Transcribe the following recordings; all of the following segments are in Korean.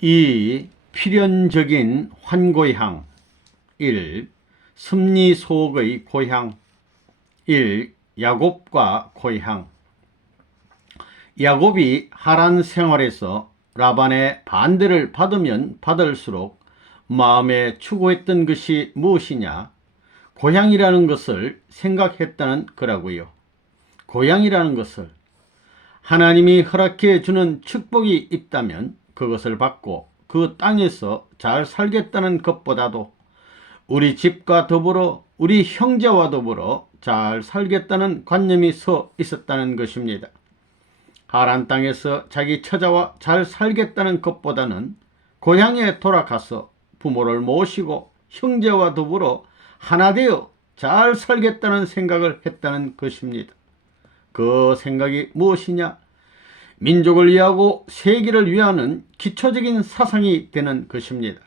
2. 필연적인 환고향. 1. 섭리 속의 고향. 1. 야곱과 고향. 야곱이 하란 생활에서 라반의 반대를 받으면 받을수록 마음에 추구했던 것이 무엇이냐? 고향이라는 것을 생각했다는 거라고요. 고향이라는 것을 하나님이 허락해 주는 축복이 있다면 그것을 받고 그 땅에서 잘 살겠다는 것보다도 우리 집과 더불어 우리 형제와 더불어 잘 살겠다는 관념이 서 있었다는 것입니다. 하란 땅에서 자기 처자와 잘 살겠다는 것보다는 고향에 돌아가서 부모를 모시고 형제와 더불어 하나 되어 잘 살겠다는 생각을 했다는 것입니다. 그 생각이 무엇이냐? 민족을 위하고 세계를 위하는 기초적인 사상이 되는 것입니다.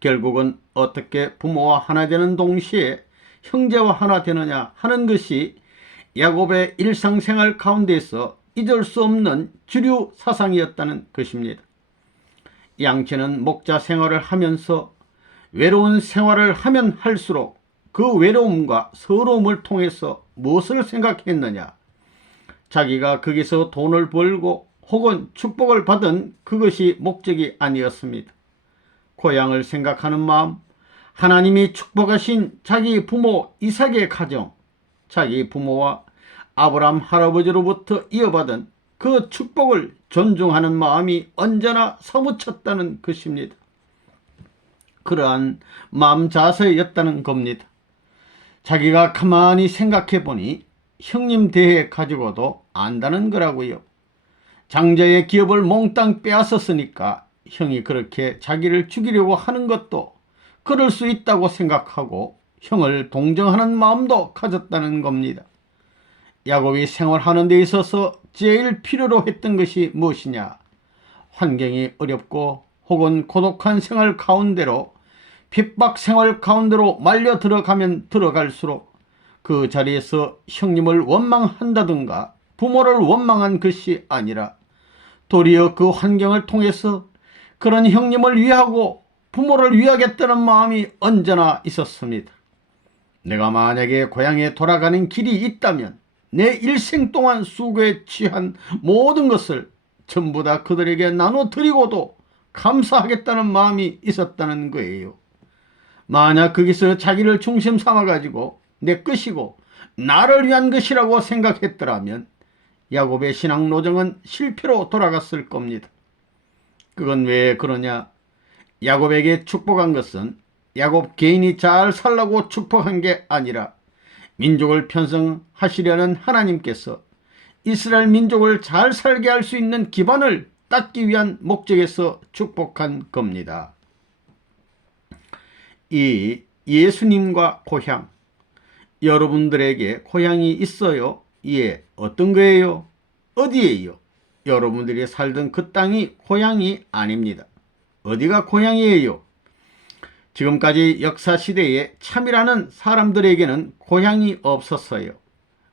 결국은 어떻게 부모와 하나 되는 동시에 형제와 하나 되느냐 하는 것이 야곱의 일상생활 가운데서 잊을 수 없는 주류 사상이었다는 것입니다. 양치는 목자 생활을 하면서 외로운 생활을 하면 할수록 그 외로움과 서러움을 통해서 무엇을 생각했느냐? 자기가 거기서 돈을 벌고 혹은 축복을 받은 그것이 목적이 아니었습니다. 고향을 생각하는 마음, 하나님이 축복하신 자기 부모 이삭의 가정, 자기 부모와 아브라함 할아버지로부터 이어받은 그 축복을 존중하는 마음이 언제나 사무쳤다는 것입니다. 그러한 마음 자세였다는 겁니다. 자기가 가만히 생각해 보니 형님 대해 가지고도 안다는 거라고요. 장자의 기업을 몽땅 빼앗았으니까 형이 그렇게 자기를 죽이려고 하는 것도 그럴 수 있다고 생각하고 형을 동정하는 마음도 가졌다는 겁니다. 야곱이 생활하는 데 있어서 제일 필요로 했던 것이 무엇이냐? 환경이 어렵고 혹은 고독한 생활 가운데로 핍박 생활 가운데로 말려 들어가면 들어갈수록 그 자리에서 형님을 원망한다든가 부모를 원망한 것이 아니라 도리어 그 환경을 통해서 그런 형님을 위하고 부모를 위하겠다는 마음이 언제나 있었습니다. 내가 만약에 고향에 돌아가는 길이 있다면 내 일생 동안 수고에 취한 모든 것을 전부 다 그들에게 나눠드리고도 감사하겠다는 마음이 있었다는 거예요. 만약 거기서 자기를 중심 삼아가지고 내 것이고 나를 위한 것이라고 생각했더라면 야곱의 신앙 노정은 실패로 돌아갔을 겁니다. 그건 왜 그러냐? 야곱에게 축복한 것은 야곱 개인이 잘 살라고 축복한 게 아니라 민족을 편성하시려는 하나님께서 이스라엘 민족을 잘 살게 할 수 있는 기반을 닦기 위한 목적에서 축복한 겁니다. 이 예수님과 고향. 여러분들에게 고향이 있어요? 예. 어떤 거예요? 어디예요? 여러분들이 살던 그 땅이 고향이 아닙니다. 어디가 고향이에요? 지금까지 역사시대에 참이라는 사람들에게는 고향이 없었어요.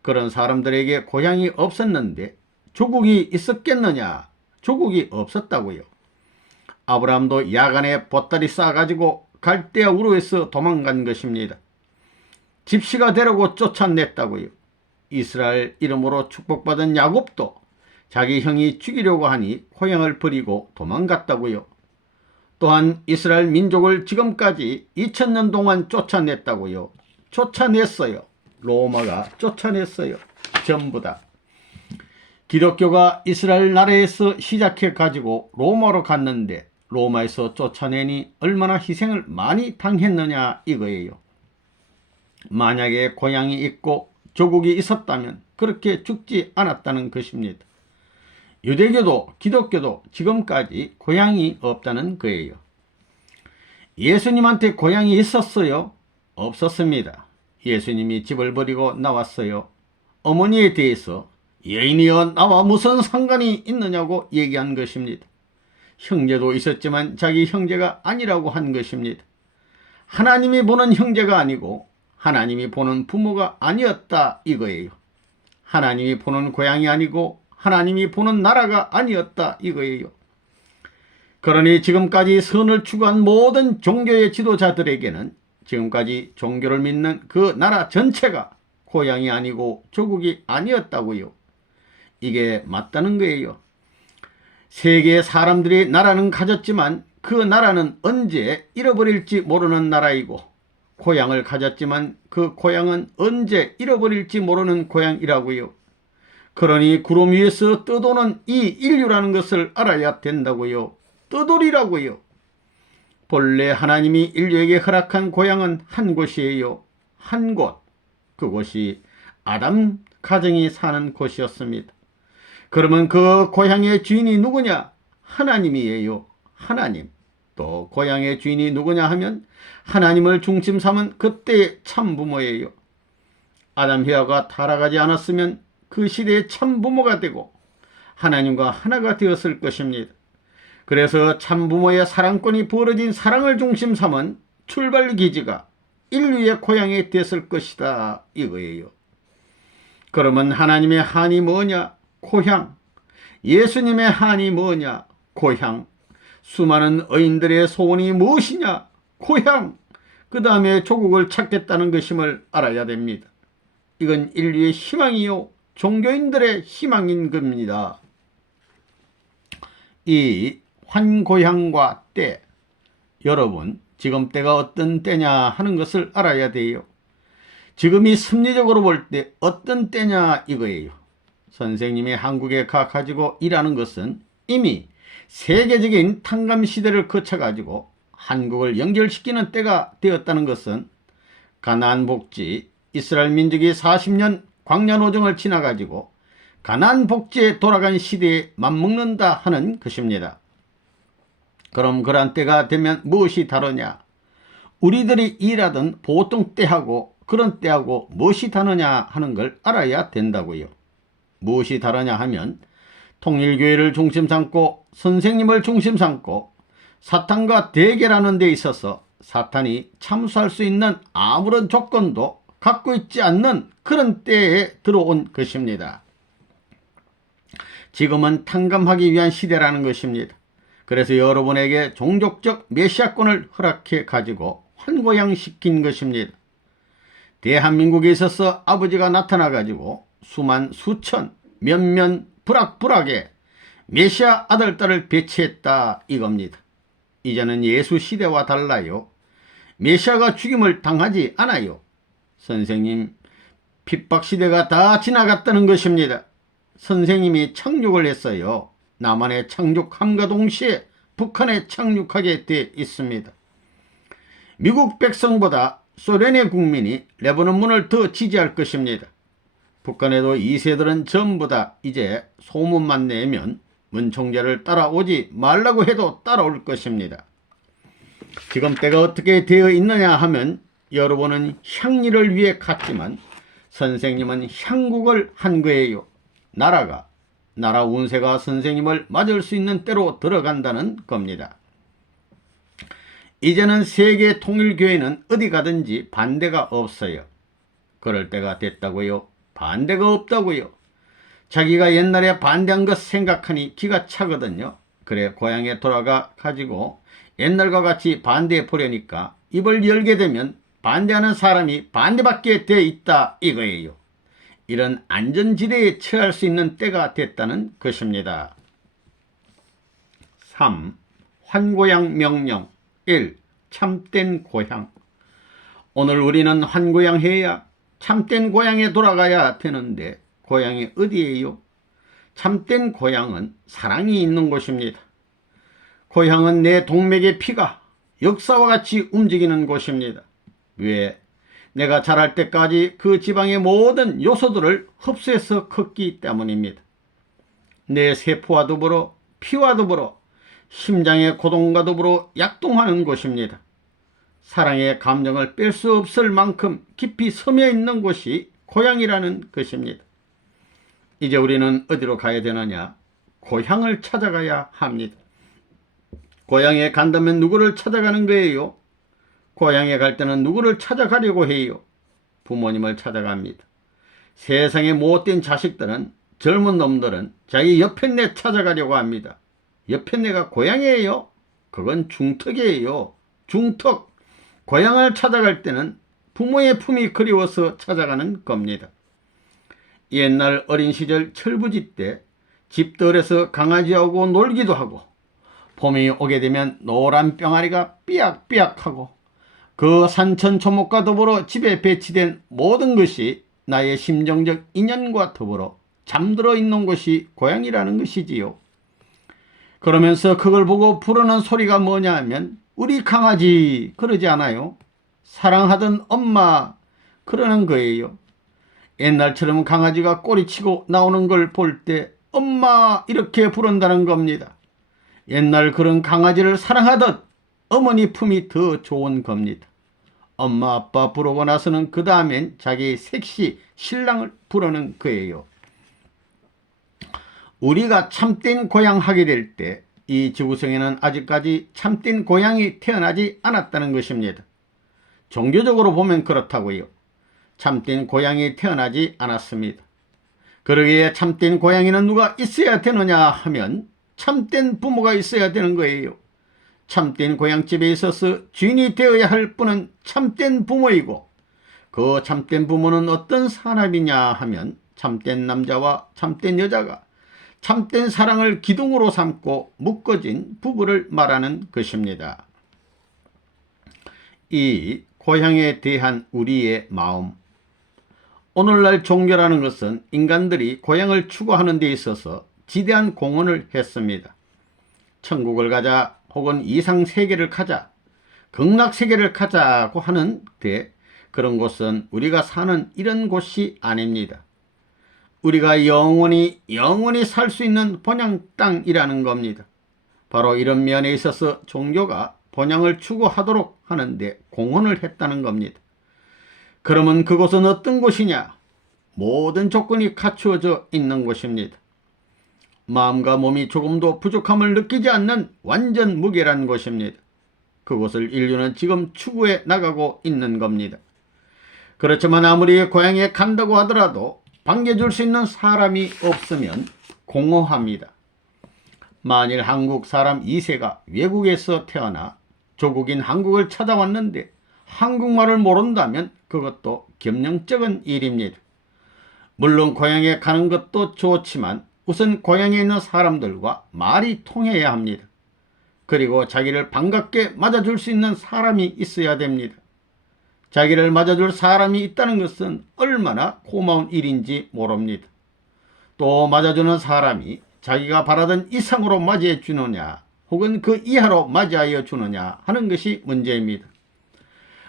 그런 사람들에게 고향이 없었는데 조국이 있었겠느냐? 조국이 없었다고요. 아브라함도 야간에 보따리 싸가지고 갈대아 우르에서 도망간 것입니다. 집시가 되라고 쫓아냈다고요. 이스라엘 이름으로 축복받은 야곱도 자기 형이 죽이려고 하니 고향을 버리고 도망갔다고요. 또한 이스라엘 민족을 지금까지 2000년 동안 쫓아냈다고요. 쫓아냈어요. 로마가 쫓아냈어요. 전부 다. 기독교가 이스라엘 나라에서 시작해 가지고 로마로 갔는데 로마에서 쫓아내니 얼마나 희생을 많이 당했느냐 이거예요. 만약에 고향이 있고 조국이 있었다면 그렇게 죽지 않았다는 것입니다. 유대교도 기독교도 지금까지 고향이 없다는 거예요. 예수님한테 고향이 있었어요? 없었습니다. 예수님이 집을 버리고 나왔어요. 어머니에 대해서 여인이여 나와 무슨 상관이 있느냐고 얘기한 것입니다. 형제도 있었지만 자기 형제가 아니라고 한 것입니다. 하나님이 보는 형제가 아니고 하나님이 보는 부모가 아니었다 이거예요. 하나님이 보는 고향이 아니고 하나님이 보는 나라가 아니었다 이거예요. 그러니 지금까지 선을 추구한 모든 종교의 지도자들에게는 지금까지 종교를 믿는 그 나라 전체가 고향이 아니고 조국이 아니었다고요. 이게 맞다는 거예요. 세계의 사람들이 나라는 가졌지만 그 나라는 언제 잃어버릴지 모르는 나라이고, 고향을 가졌지만 그 고향은 언제 잃어버릴지 모르는 고향이라고요. 그러니 구름 위에서 떠도는 이 인류라는 것을 알아야 된다고요. 떠돌이라고요. 본래 하나님이 인류에게 허락한 고향은 한 곳이에요. 한 곳. 그곳이 아담 가정이 사는 곳이었습니다. 그러면 그 고향의 주인이 누구냐? 하나님이에요. 하나님. 또 고향의 주인이 누구냐 하면 하나님을 중심 삼은 그때의 참부모예요. 아담 히와가 타락하지 않았으면 그 시대의 참부모가 되고 하나님과 하나가 되었을 것입니다. 그래서 참부모의 사랑권이 부어진 사랑을 중심 삼은 출발 기지가 인류의 고향이 됐을 것이다 이거예요. 그러면 하나님의 한이 뭐냐? 고향. 예수님의 한이 뭐냐? 고향. 수많은 의인들의 소원이 무엇이냐? 고향. 그 다음에 조국을 찾겠다는 것임을 알아야 됩니다. 이건 인류의 희망이요, 종교인들의 희망인 겁니다. 이 환고향과 때, 여러분 지금 때가 어떤 때냐 하는 것을 알아야 돼요. 지금이 심리적으로 볼 때 어떤 때냐 이거예요. 선생님이 한국에 가가지고 일하는 것은 이미 세계적인 탕감 시대를 거쳐가지고 한국을 연결시키는 때가 되었다는 것은 가나안 복지, 이스라엘 민족이 40년 광야 노정을 지나가지고 가나안 복지에 돌아간 시대에 맞먹는다 하는 것입니다. 그럼 그러한 때가 되면 무엇이 다르냐? 우리들이 일하던 보통 때하고 그런 때하고 무엇이 다르냐 하는 걸 알아야 된다고요. 무엇이 다르냐 하면 통일교회를 중심 삼고 선생님을 중심 삼고 사탄과 대결하는 데 있어서 사탄이 참수할 수 있는 아무런 조건도 갖고 있지 않는 그런 때에 들어온 것입니다. 지금은 탕감하기 위한 시대라는 것입니다. 그래서 여러분에게 종족적 메시아권을 허락해 가지고 환고양시킨 것입니다. 대한민국에 있어서 아버지가 나타나 가지고 수천 몇몇 불악불악에 메시아 아들 딸을 배치했다 이겁니다. 이제는 예수 시대와 달라요. 메시아가 죽임을 당하지 않아요. 선생님, 핍박 시대가 다 지나갔다는 것입니다. 선생님이 착륙을 했어요. 남한에 착륙함과 동시에 북한에 착륙하게 돼 있습니다. 미국 백성보다 소련의 국민이 레바논 문을 더 지지할 것입니다. 북한에도 2세들은 전부 다 이제 소문만 내면 문 총재를 따라오지 말라고 해도 따라올 것입니다. 지금 때가 어떻게 되어 있느냐 하면 여러분은 향리를 위해 갔지만 선생님은 향국을 한 거예요. 나라 운세가 선생님을 맞을 수 있는 때로 들어간다는 겁니다. 이제는 세계 통일교회는 어디 가든지 반대가 없어요. 그럴 때가 됐다고요? 반대가 없다고요? 자기가 옛날에 반대한 것 생각하니 기가 차거든요. 그래 고향에 돌아가 가지고 옛날과 같이 반대해 보려니까 입을 열게 되면 반대하는 사람이 반대밖에 돼 있다 이거예요. 이런 안전지대에 처할 수 있는 때가 됐다는 것입니다. 3. 환고양 명령. 1. 참된 고향. 오늘 우리는 환고양해야 참된 고향에 돌아가야 되는데 고향이 어디예요? 참된 고향은 사랑이 있는 곳입니다. 고향은 내 동맥의 피가 역사와 같이 움직이는 곳입니다. 왜? 내가 자랄 때까지 그 지방의 모든 요소들을 흡수해서 컸기 때문입니다. 내 세포와 더불어 피와 더불어 심장의 고동과 더불어 약동하는 곳입니다. 사랑의 감정을 뺄 수 없을 만큼 깊이 스며 있는 곳이 고향이라는 것입니다. 이제 우리는 어디로 가야 되느냐? 고향을 찾아가야 합니다. 고향에 간다면 누구를 찾아가는 거예요? 고향에 갈 때는 누구를 찾아가려고 해요? 부모님을 찾아갑니다. 세상의 못된 자식들은, 젊은 놈들은 자기 옆편네 찾아가려고 합니다. 옆편네가 고향이에요? 그건 중턱이에요. 중턱. 고향을 찾아갈 때는 부모의 품이 그리워서 찾아가는 겁니다. 옛날 어린 시절 철부지 때 집들에서 강아지하고 놀기도 하고, 봄이 오게 되면 노란 병아리가 삐약삐약하고, 그 산천초목과 더불어 집에 배치된 모든 것이 나의 심정적 인연과 더불어 잠들어 있는 곳이 고향이라는 것이지요. 그러면서 그걸 보고 부르는 소리가 뭐냐 하면 우리 강아지 그러지 않아요. 사랑하던 엄마 그러는 거예요. 옛날처럼 강아지가 꼬리치고 나오는 걸 볼 때 엄마 이렇게 부른다는 겁니다. 옛날 그런 강아지를 사랑하듯 어머니 품이 더 좋은 겁니다. 엄마 아빠 부르고 나서는 그 다음엔 자기 섹시 신랑을 부르는 거예요. 우리가 참된 고향 하게 될 때 이 지구상에는 아직까지 참된 고향이 태어나지 않았다는 것입니다. 종교적으로 보면 그렇다고요. 참된 고향이 태어나지 않았습니다. 그러기에 참된 고향에는 누가 있어야 되느냐 하면 참된 부모가 있어야 되는 거예요. 참된 고향집에 있어서 주인이 되어야 할 분은 참된 부모이고, 그 참된 부모는 어떤 사람이냐 하면 참된 남자와 참된 여자가 참된 사랑을 기둥으로 삼고 묶어진 부부를 말하는 것입니다. 이 고향에 대한 우리의 마음. 오늘날 종교라는 것은 인간들이 고향을 추구하는 데 있어서 지대한 공헌을 했습니다. 천국을 가자 혹은 이상세계를 가자, 극락세계를 가자고 하는데 그런 곳은 우리가 사는 이런 곳이 아닙니다. 우리가 영원히 살 수 있는 본향 땅이라는 겁니다. 바로 이런 면에 있어서 종교가 본향을 추구하도록 하는데 공헌을 했다는 겁니다. 그러면 그곳은 어떤 곳이냐? 모든 조건이 갖추어져 있는 곳입니다. 마음과 몸이 조금도 부족함을 느끼지 않는 완전 무게란 곳입니다. 그곳을 인류는 지금 추구해 나가고 있는 겁니다. 그렇지만 아무리 고향에 간다고 하더라도 반겨줄 수 있는 사람이 없으면 공허합니다. 만일 한국 사람 2세가 외국에서 태어나 조국인 한국을 찾아왔는데 한국말을 모른다면 그것도 겸령쩍은 일입니다. 물론 고향에 가는 것도 좋지만 우선 고향에 있는 사람들과 말이 통해야 합니다. 그리고 자기를 반갑게 맞아줄 수 있는 사람이 있어야 됩니다. 자기를 맞아줄 사람이 있다는 것은 얼마나 고마운 일인지 모릅니다. 또 맞아주는 사람이 자기가 바라던 이상으로 맞이해 주느냐 혹은 그 이하로 맞이하여 주느냐 하는 것이 문제입니다.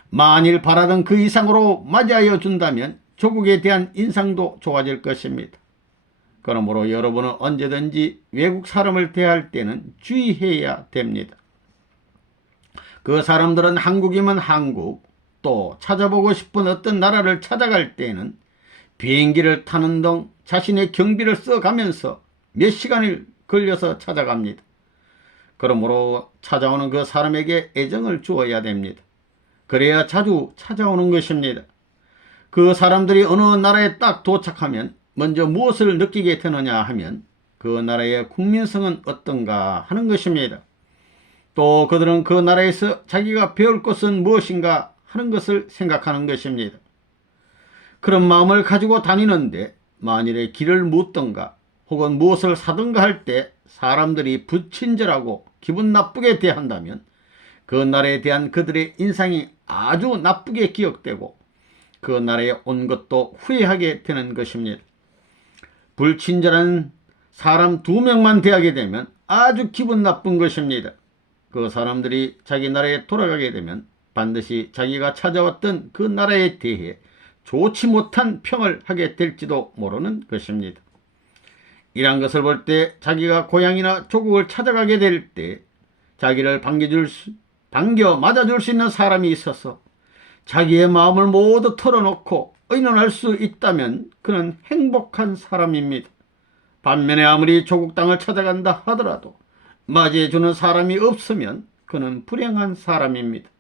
만일 바라던 그 이상으로 맞이하여 준다면 조국에 대한 인상도 좋아질 것입니다. 그러므로 여러분은 언제든지 외국 사람을 대할 때는 주의해야 됩니다. 그 사람들은 한국이면 한국, 또 찾아보고 싶은 어떤 나라를 찾아갈 때는 비행기를 타는 등 자신의 경비를 써가면서 몇 시간을 걸려서 찾아갑니다. 그러므로 찾아오는 그 사람에게 애정을 주어야 됩니다. 그래야 자주 찾아오는 것입니다. 그 사람들이 어느 나라에 딱 도착하면 먼저 무엇을 느끼게 되느냐 하면 그 나라의 국민성은 어떤가 하는 것입니다. 또 그들은 그 나라에서 자기가 배울 것은 무엇인가 하는 것을 생각하는 것입니다. 그런 마음을 가지고 다니는데 만일에 길을 묻던가 혹은 무엇을 사던가 할 때 사람들이 불친절하고 기분 나쁘게 대한다면 그 나라에 대한 그들의 인상이 아주 나쁘게 기억되고 그 나라에 온 것도 후회하게 되는 것입니다. 불친절한 사람 2명만 대하게 되면 아주 기분 나쁜 것입니다. 그 사람들이 자기 나라에 돌아가게 되면 반드시 자기가 찾아왔던 그 나라에 대해 좋지 못한 평을 하게 될지도 모르는 것입니다. 이런 것을 볼 때 자기가 고향이나 조국을 찾아가게 될 때 자기를 반겨 맞아줄 수 있는 사람이 있어서 자기의 마음을 모두 털어놓고 의논할 수 있다면 그는 행복한 사람입니다. 반면에 아무리 조국 땅을 찾아간다 하더라도 맞이해주는 사람이 없으면 그는 불행한 사람입니다.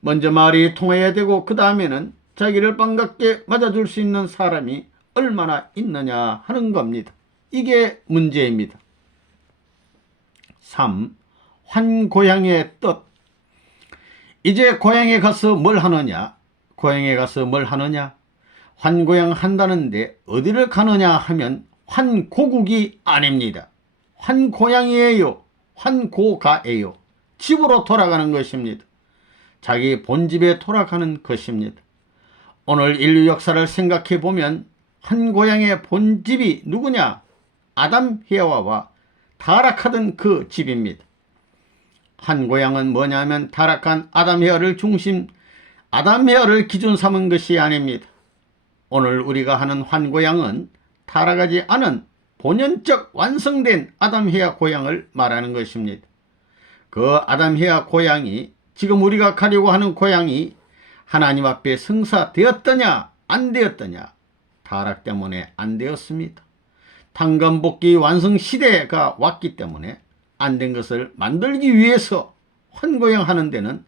먼저 말이 통해야 되고 그 다음에는 자기를 반갑게 맞아줄 수 있는 사람이 얼마나 있느냐 하는 겁니다. 이게 문제입니다. 3. 환고향의 뜻. 이제 고향에 가서 뭘 하느냐? 고향에 가서 뭘 하느냐? 환고향 한다는데 어디를 가느냐 하면 환고국이 아닙니다. 환고향이에요. 환고가예요. 집으로 돌아가는 것입니다. 자기 본집에 돌아가는 것입니다. 오늘 인류 역사를 생각해 보면 환고향의 본집이 누구냐? 아담 헤와와 타락하던 그 집입니다. 환고향은 뭐냐면 타락한 아담 헤와를 아담 헤와를 기준 삼은 것이 아닙니다. 오늘 우리가 하는 환고향은 타락하지 않은 본연적 완성된 아담 헤와 고향을 말하는 것입니다. 그 아담 헤와 고향이 지금 우리가 가려고 하는 고향이 하나님 앞에 성사되었더냐 안 되었더냐? 타락 때문에 안 되었습니다. 탕감복귀 완성 시대가 왔기 때문에 안 된 것을 만들기 위해서 환고향 하는 데는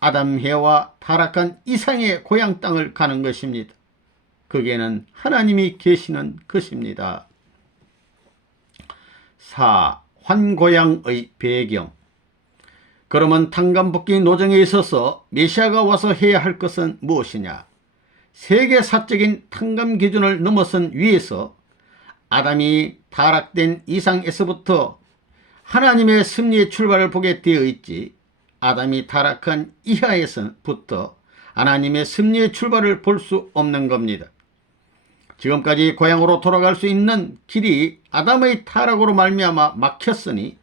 아담 헤와 타락한 이상의 고향 땅을 가는 것입니다. 거기에는 하나님이 계시는 것입니다. 4. 환고향의 배경. 그러면 탕감복귀 노정에 있어서 메시아가 와서 해야 할 것은 무엇이냐? 세계사적인 탕감 기준을 넘어선 위에서 아담이 타락된 이상에서부터 하나님의 섭리의 출발을 보게 되어 있지, 아담이 타락한 이하에서부터 하나님의 섭리의 출발을 볼 수 없는 겁니다. 지금까지 고향으로 돌아갈 수 있는 길이 아담의 타락으로 말미암아 막혔으니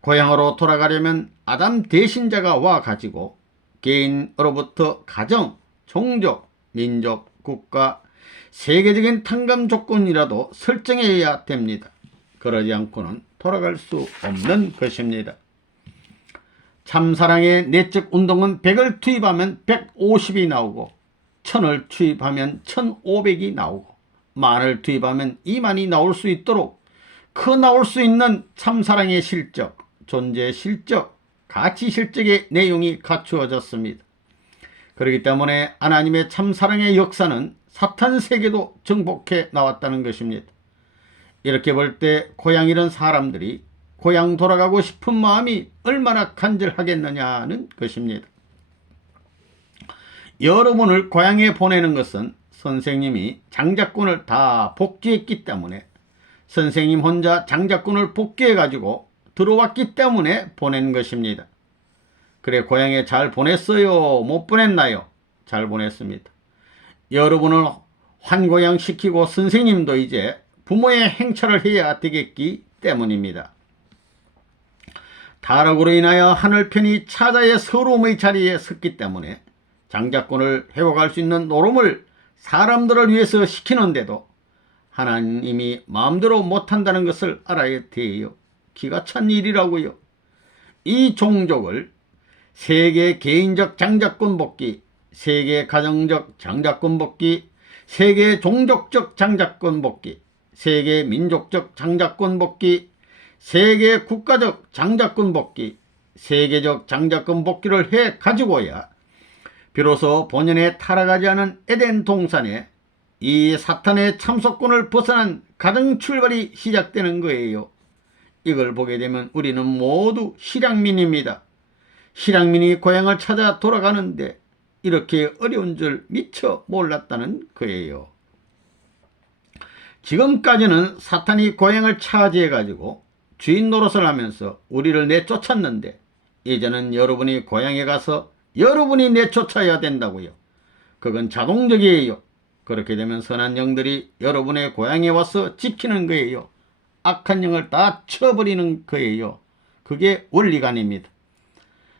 고향으로 돌아가려면 아담 대신자가 와가지고 개인으로부터 가정, 종족, 민족, 국가, 세계적인 탕감 조건이라도 설정해야 됩니다. 그러지 않고는 돌아갈 수 없는 것입니다. 참사랑의 내적 운동은 100을 투입하면 150이 나오고 1000을 투입하면 1500이 나오고 만을 투입하면 2만이 나올 수 있도록 그 나올 수 있는 참사랑의 실적, 존재 실적, 가치 실적의 내용이 갖추어졌습니다. 그렇기 때문에 하나님의 참사랑의 역사는 사탄 세계도 정복해 나왔다는 것입니다. 이렇게 볼 때 고향 잃은 사람들이 고향 돌아가고 싶은 마음이 얼마나 간절하겠느냐는 것입니다. 여러분을 고향에 보내는 것은 선생님이 장자권을 다 복귀했기 때문에, 선생님 혼자 장자권을 복귀해 가지고 들어왔기 때문에 보낸 것입니다. 그래, 고향에 잘 보냈어요? 못 보냈나요? 잘 보냈습니다. 여러분을 환고향 시키고 선생님도 이제 부모의 행차를 해야 되겠기 때문입니다. 타락으로 인하여 하늘편이 차자의 서러움의 자리에 섰기 때문에 장자권을 회복할 수 있는 노름을 사람들을 위해서 시키는데도 하나님이 마음대로 못한다는 것을 알아야 돼요. 기가 찬 일이라고요. 이 종족을 세계 개인적 장자권 복귀, 세계 가정적 장자권 복귀, 세계 종족적 장자권 복귀, 세계 민족적 장자권 복귀, 세계 국가적 장자권 복귀, 세계적 장자권 복귀를 해 가지고야 비로소 본연에 타락하지 않은 에덴 동산에 이 사탄의 참속권을 벗어난 가정 출발이 시작되는 거예요. 이걸 보게 되면 우리는 모두 실향민입니다. 실향민이 고향을 찾아 돌아가는데 이렇게 어려운 줄 미처 몰랐다는 거예요. 지금까지는 사탄이 고향을 차지해 가지고 주인 노릇을 하면서 우리를 내쫓았는데, 이제는 여러분이 고향에 가서 여러분이 내쫓아야 된다고요. 그건 자동적이에요. 그렇게 되면 선한 영들이 여러분의 고향에 와서 지키는 거예요. 악한 영을 다 쳐버리는 거예요. 그게 원리관입니다.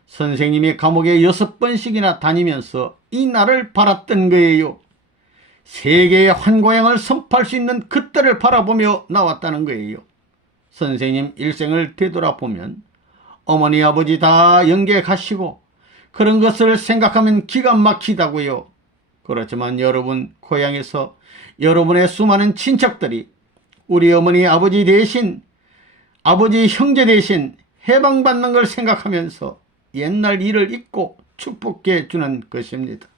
선생님이 감옥에 6번씩이나 다니면서 이 날을 바랐던 거예요. 세계의 환고향을 선포할 수 있는 그때를 바라보며 나왔다는 거예요. 선생님 일생을 되돌아보면 어머니 아버지 다 영계 가시고 그런 것을 생각하면 기가 막히다고요. 그렇지만 여러분 고향에서 여러분의 수많은 친척들이 우리 어머니 아버지 대신, 아버지 형제 대신 해방받는 걸 생각하면서 옛날 일을 잊고 축복해 주는 것입니다.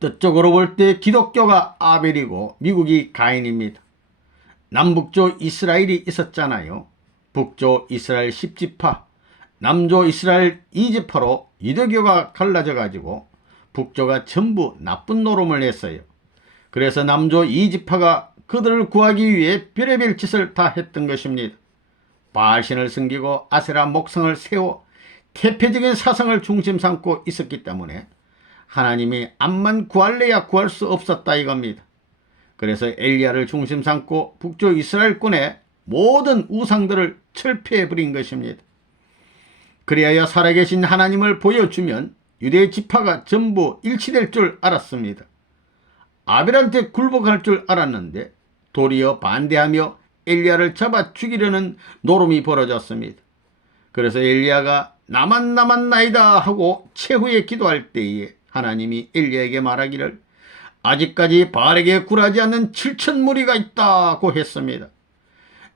뜻적으로 볼 때 기독교가 아벨이고 미국이 가인입니다. 남북조 이스라엘이 있었잖아요. 북조 이스라엘 10지파, 남조 이스라엘 2지파로 유대교가 갈라져 가지고 북조가 전부 나쁜 노름을 했어요. 그래서 남조 2지파가 그들을 구하기 위해 별의별 짓을 다 했던 것입니다. 바알신을 섬기고 아세라 목성을 세워 태폐적인 사상을 중심 삼고 있었기 때문에 하나님이 암만 구할래야 구할 수 없었다 이겁니다. 그래서 엘리야를 중심 삼고 북조 이스라엘권의 모든 우상들을 철폐해버린 것입니다. 그리하여 살아계신 하나님을 보여주면 유대 지파가 전부 일치될 줄 알았습니다. 아벨한테 굴복할 줄 알았는데 도리어 반대하며 엘리야를 잡아 죽이려는 노름이 벌어졌습니다. 그래서 엘리야가 나만 나이다 하고 최후에 기도할 때에 하나님이 엘리야에게 말하기를 아직까지 바알에게 굴하지 않는 7천 무리가 있다고 했습니다.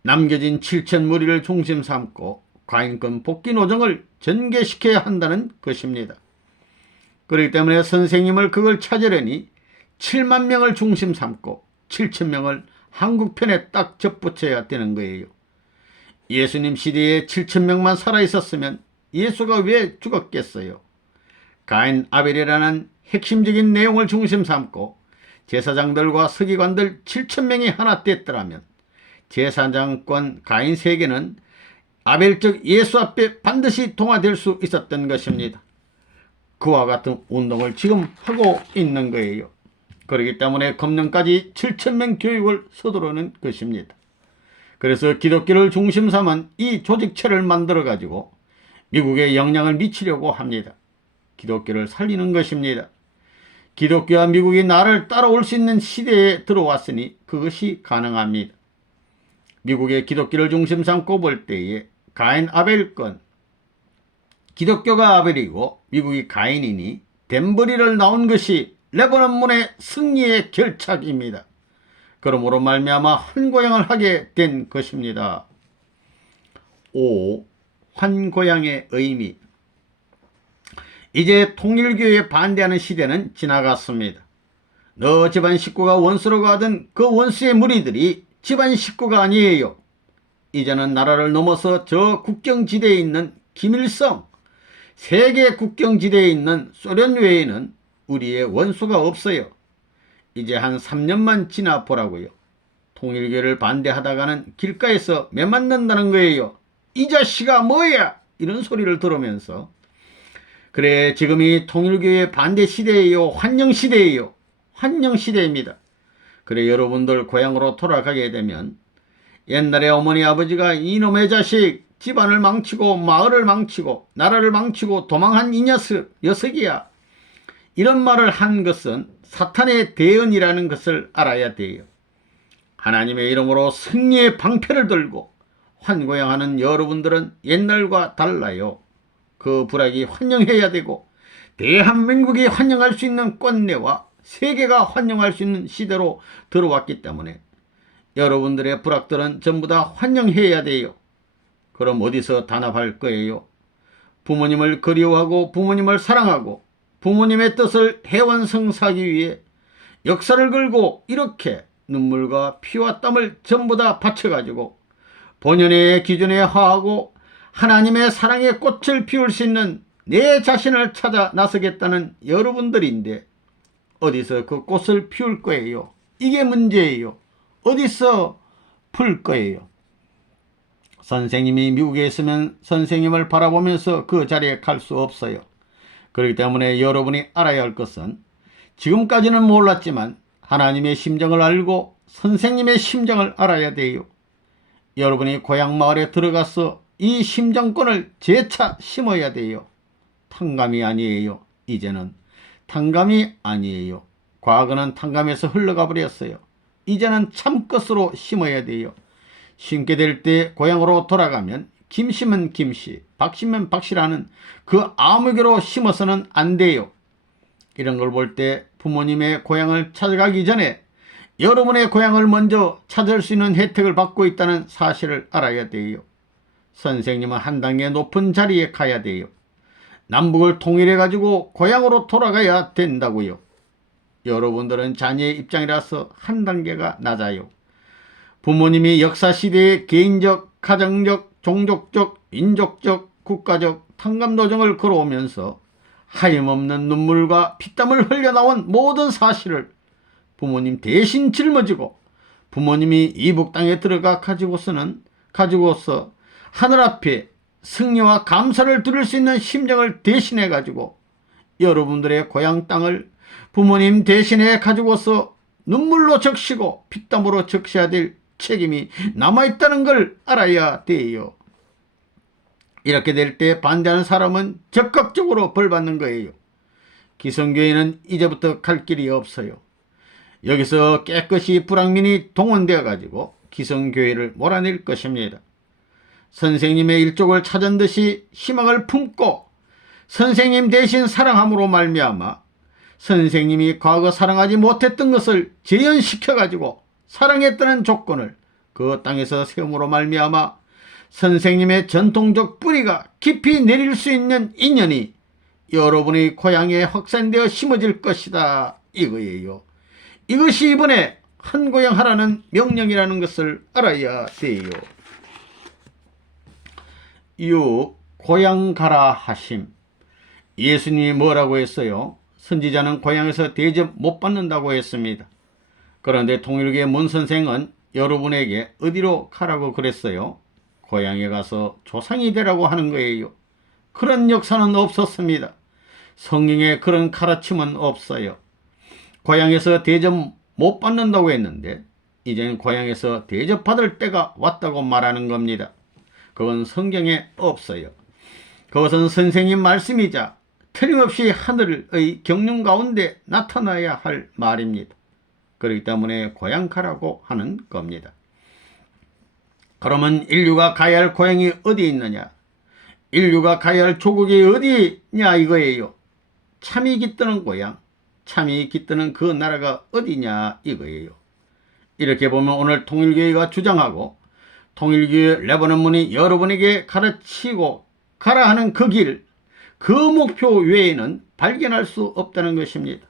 남겨진 7천 무리를 중심 삼고 과인권 복귀 노정을 전개시켜야 한다는 것입니다. 그렇기 때문에 선생님을 그걸 찾으려니 7만 명을 중심 삼고 7천 명을 한국편에 딱 접붙여야 되는 거예요. 예수님 시대에 7천 명만 살아있었으면 예수가 왜 죽었겠어요? 가인 아벨이라는 핵심적인 내용을 중심 삼고 제사장들과 서기관들 7천 명이 하나 됐더라면 제사장권 가인 세계는 아벨적 예수 앞에 반드시 동화될 수 있었던 것입니다. 그와 같은 운동을 지금 하고 있는 거예요. 그렇기 때문에 금년까지 7천 명 교육을 서두르는 것입니다. 그래서 기독교를 중심 삼은 이 조직체를 만들어 가지고 미국에 영향을 미치려고 합니다. 기독교를 살리는 것입니다. 기독교와 미국이 나를 따라올 수 있는 시대에 들어왔으니 그것이 가능합니다. 미국의 기독교를 중심 삼고 볼 때에 가인 아벨권, 기독교가 아벨이고 미국이 가인이니 덴버리를 나온 것이 레바논 문의 승리의 결착입니다. 그러므로 말미암아 한 고향을 하게 된 것입니다. 5. 한 고향의 의미. 이제 통일교에 반대하는 시대는 지나갔습니다. 너 집안 식구가 원수로 가던 그 원수의 무리들이 집안 식구가 아니에요. 이제는 나라를 넘어서 저 국경지대에 있는 김일성, 세계 국경지대에 있는 소련 외에는 우리의 원수가 없어요. 이제 한 3년만 지나 보라고요. 통일교를 반대하다가는 길가에서 매 맞는다는 거예요. 이 자식아 뭐야? 이런 소리를 들으면서 그래 지금이 통일교의 반대 시대예요. 환영 시대예요. 환영 시대입니다. 그래 여러분들 고향으로 돌아가게 되면 옛날에 어머니 아버지가 이놈의 자식 집안을 망치고 마을을 망치고 나라를 망치고 도망한 이 녀석이야. 이런 말을 한 것은 사탄의 대언이라는 것을 알아야 돼요. 하나님의 이름으로 승리의 방패를 들고 환고양하는 여러분들은 옛날과 달라요. 그 부락이 환영해야 되고 대한민국이 환영할 수 있는 꽃내와 세계가 환영할 수 있는 시대로 들어왔기 때문에 여러분들의 부락들은 전부 다 환영해야 돼요. 그럼 어디서 단합할 거예요? 부모님을 그리워하고 부모님을 사랑하고 부모님의 뜻을 해완성사하기 위해 역사를 걸고 이렇게 눈물과 피와 땀을 전부 다 바쳐가지고 본연의 기준에 화하고 하나님의 사랑의 꽃을 피울 수 있는 내 자신을 찾아 나서겠다는 여러분들인데 어디서 그 꽃을 피울 거예요? 이게 문제예요. 어디서 풀 거예요? 선생님이 미국에 있으면 선생님을 바라보면서 그 자리에 갈 수 없어요. 그렇기 때문에 여러분이 알아야 할 것은 지금까지는 몰랐지만 하나님의 심정을 알고 선생님의 심정을 알아야 돼요. 여러분이 고향 마을에 들어가서 이 심정권을 재차 심어야 돼요. 탕감이 아니에요. 이제는 탕감이 아니에요. 과거는 탕감에서 흘러가 버렸어요. 이제는 참것으로 심어야 돼요. 심게 될 때 고향으로 돌아가면 김씨면 김씨, 박씨면 박씨라는 그 암흑으로 심어서는 안 돼요. 이런 걸 볼 때 부모님의 고향을 찾아가기 전에 여러분의 고향을 먼저 찾을 수 있는 혜택을 받고 있다는 사실을 알아야 돼요. 선생님은 한 단계 높은 자리에 가야 돼요. 남북을 통일해가지고 고향으로 돌아가야 된다고요. 여러분들은 자녀의 입장이라서 한 단계가 낮아요. 부모님이 역사시대의 개인적, 가정적, 종족적, 민족적, 국가적 탕감도정을 걸어오면서 하염없는 눈물과 피땀을 흘려나온 모든 사실을 부모님 대신 짊어지고 부모님이 이북 땅에 들어가 가지고서 하늘 앞에 승리와 감사를 드릴 수 있는 심정을 대신해 가지고 여러분들의 고향 땅을 부모님 대신해 가지고서 눈물로 적시고 피땀으로 적셔야 될 책임이 남아있다는 걸 알아야 돼요. 이렇게 될 때 반대하는 사람은 적극적으로 벌받는 거예요. 기성교회는 이제부터 갈 길이 없어요. 여기서 깨끗이 불황민이 동원되어 가지고 기성교회를 몰아낼 것입니다. 선생님의 일족을 찾은 듯이 희망을 품고 선생님 대신 사랑함으로 말미암아 선생님이 과거 사랑하지 못했던 것을 재현시켜 가지고 사랑했다는 조건을 그 땅에서 세움으로 말미암아 선생님의 전통적 뿌리가 깊이 내릴 수 있는 인연이 여러분의 고향에 확산되어 심어질 것이다 이거예요. 이것이 이번에 한 고향 하라는 명령이라는 것을 알아야 돼요. 6. 고향 가라 하심. 예수님이 뭐라고 했어요? 선지자는 고향에서 대접 못 받는다고 했습니다. 그런데 통일교의 문 선생은 여러분에게 어디로 가라고 그랬어요? 고향에 가서 조상이 되라고 하는 거예요. 그런 역사는 없었습니다. 성경에 그런 가르침은 없어요. 고향에서 대접 못 받는다고 했는데 이제는 고향에서 대접받을 때가 왔다고 말하는 겁니다. 그건 성경에 없어요. 그것은 선생님 말씀이자 틀림없이 하늘의 경륜 가운데 나타나야 할 말입니다. 그렇기 때문에 고향 가라고 하는 겁니다. 그러면 인류가 가야 할 고향이 어디 있느냐? 인류가 가야 할 조국이 어디 있냐 이거예요. 참이 깃드는 고향, 참이 깃드는 그 나라가 어디냐 이거예요. 이렇게 보면 오늘 통일교회가 주장하고 통일교회 레바논문이 여러분에게 가르치고 가라 하는 그 길, 그 목표 외에는 발견할 수 없다는 것입니다.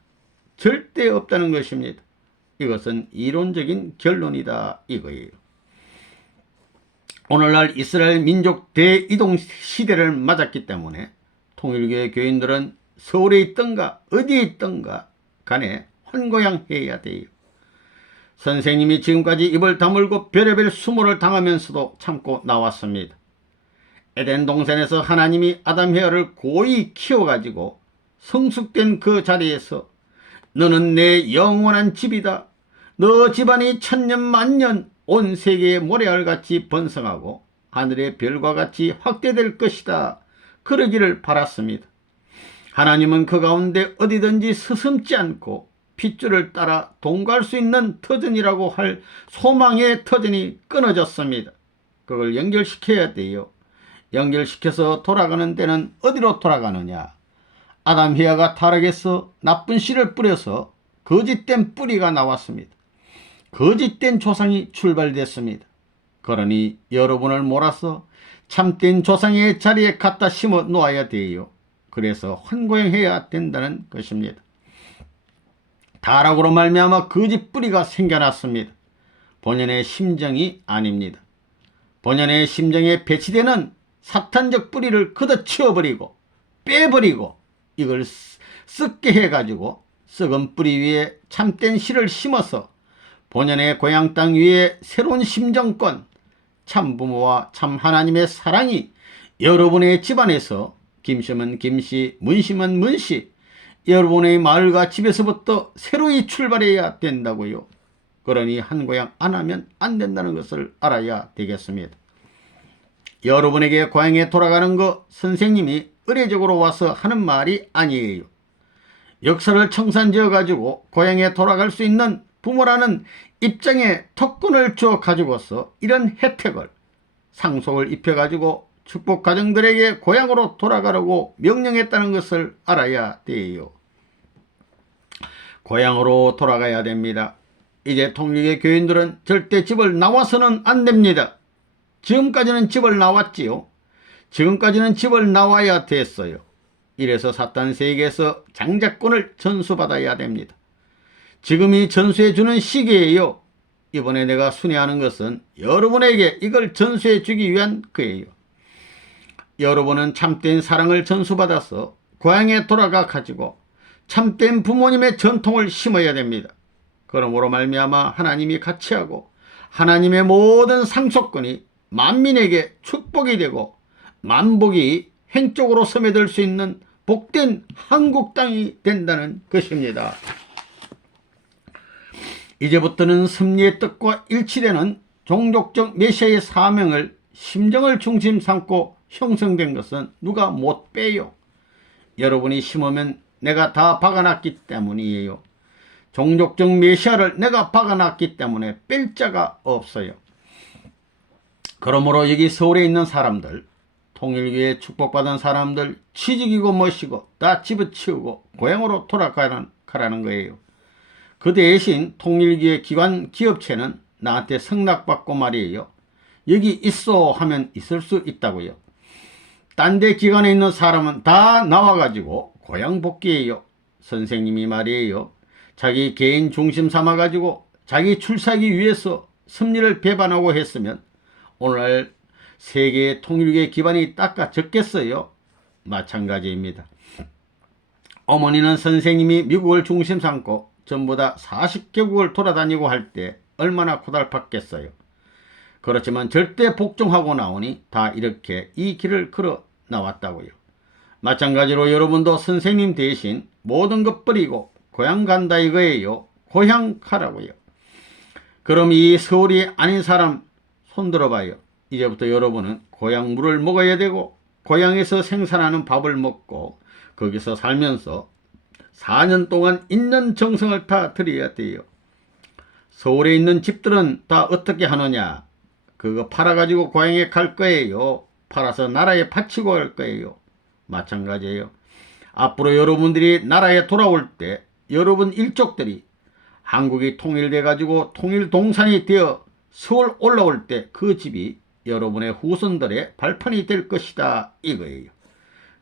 절대 없다는 것입니다. 이것은 이론적인 결론이다 이거예요. 오늘날 이스라엘 민족 대이동 시대를 맞았기 때문에 통일교회 교인들은 서울에 있던가 어디에 있던가 간에 환고향해야 돼요. 선생님이 지금까지 입을 다물고 별의별 수모를 당하면서도 참고 나왔습니다. 에덴 동산에서 하나님이 아담 헤아를 고이 키워가지고 성숙된 그 자리에서 너는 내 영원한 집이다. 너 집안이 천년 만년 온 세계의 모래알같이 번성하고 하늘의 별과 같이 확대될 것이다. 그러기를 바랐습니다. 하나님은 그 가운데 어디든지 서슴지 않고 핏줄을 따라 동거할 수 있는 터전이라고 할 소망의 터전이 끊어졌습니다. 그걸 연결시켜야 돼요. 연결시켜서 돌아가는 데는 어디로 돌아가느냐? 아담 헤아가 타락해서 나쁜 씨를 뿌려서 거짓된 뿌리가 나왔습니다. 거짓된 조상이 출발됐습니다. 그러니 여러분을 몰아서 참된 조상의 자리에 갖다 심어 놓아야 돼요. 그래서 환고해야 된다는 것입니다. 타락으로 말미암아 거짓 뿌리가 생겨났습니다. 본연의 심정이 아닙니다. 본연의 심정에 배치되는 사탄적 뿌리를 걷어치워버리고 빼버리고 이걸 썩게 해가지고 썩은 뿌리 위에 참된 씨를 심어서 본연의 고향 땅 위에 새로운 심정권, 참 부모와 참 하나님의 사랑이 여러분의 집안에서 김씨면 김씨, 문씨면 문씨, 여러분의 마을과 집에서부터 새로이 출발해야 된다고요. 그러니 한 고향 안 하면 안 된다는 것을 알아야 되겠습니다. 여러분에게 고향에 돌아가는 거 선생님이 의례적으로 와서 하는 말이 아니에요. 역사를 청산지어 가지고 고향에 돌아갈 수 있는 부모라는 입장에 특권을 줘 가지고서 이런 혜택을 상속을 입혀 가지고 축복 가정들에게 고향으로 돌아가라고 명령했다는 것을 알아야 돼요. 고향으로 돌아가야 됩니다. 이제 통일교 교인들은 절대 집을 나와서는 안 됩니다. 지금까지는 집을 나왔지요. 지금까지는 집을 나와야 됐어요. 이래서 사탄 세계에서 장자권을 전수받아야 됩니다. 지금이 전수해주는 시기예요. 이번에 내가 순회하는 것은 여러분에게 이걸 전수해 주기 위한 거예요. 여러분은 참된 사랑을 전수받아서 고향에 돌아가 가지고 참된 부모님의 전통을 심어야 됩니다. 그러므로 말미암아 하나님이 같이 하고 하나님의 모든 상속권이 만민에게 축복이 되고 만복이 횡적으로 스며들 수 있는 복된 한국 땅이 된다는 것입니다. 이제부터는 섭리의 뜻과 일치되는 종족적 메시아의 사명을 심정을 중심 삼고 형성된 것은 누가 못 빼요. 여러분이 심으면 내가 다 박아놨기 때문이에요. 종족적 메시아를 내가 박아놨기 때문에 뺄 자가 없어요. 그러므로 여기 서울에 있는 사람들, 통일교에 축복받은 사람들 취직이고 뭐시고 다 집어치우고 고향으로 돌아가라는 거예요. 그 대신 통일교의 기관 기업체는 나한테 승낙받고 말이에요. 여기 있어 하면 있을 수 있다고요. 딴 데 기관에 있는 사람은 다 나와가지고 고향 복귀해요. 선생님이 말이에요. 자기 개인 중심 삼아가지고 자기 출세하기 위해서 섭리를 배반하고 했으면 오늘 세계의 통일교의 기반이 닦아졌겠어요? 마찬가지입니다. 어머니는 선생님이 미국을 중심 삼고 전부 다 40개국을 돌아다니고 할 때 얼마나 고달팠겠어요. 그렇지만 절대 복종하고 나오니 다 이렇게 이 길을 걸어 나왔다고요. 마찬가지로 여러분도 선생님 대신 모든 것 버리고 고향 간다 이거예요. 고향 가라고요. 그럼 이 서울이 아닌 사람 손 들어봐요. 이제부터 여러분은 고향 물을 먹어야 되고 고향에서 생산하는 밥을 먹고 거기서 살면서 4년 동안 있는 정성을 다 들여야 돼요. 서울에 있는 집들은 다 어떻게 하느냐? 그거 팔아가지고 고향에 갈 거예요. 팔아서 나라에 바치고 갈 거예요. 마찬가지예요. 앞으로 여러분들이 나라에 돌아올 때 여러분 일족들이 한국이 통일돼 가지고 통일동산이 되어 서울 올라올 때 그 집이 여러분의 후손들의 발판이 될 것이다 이거예요.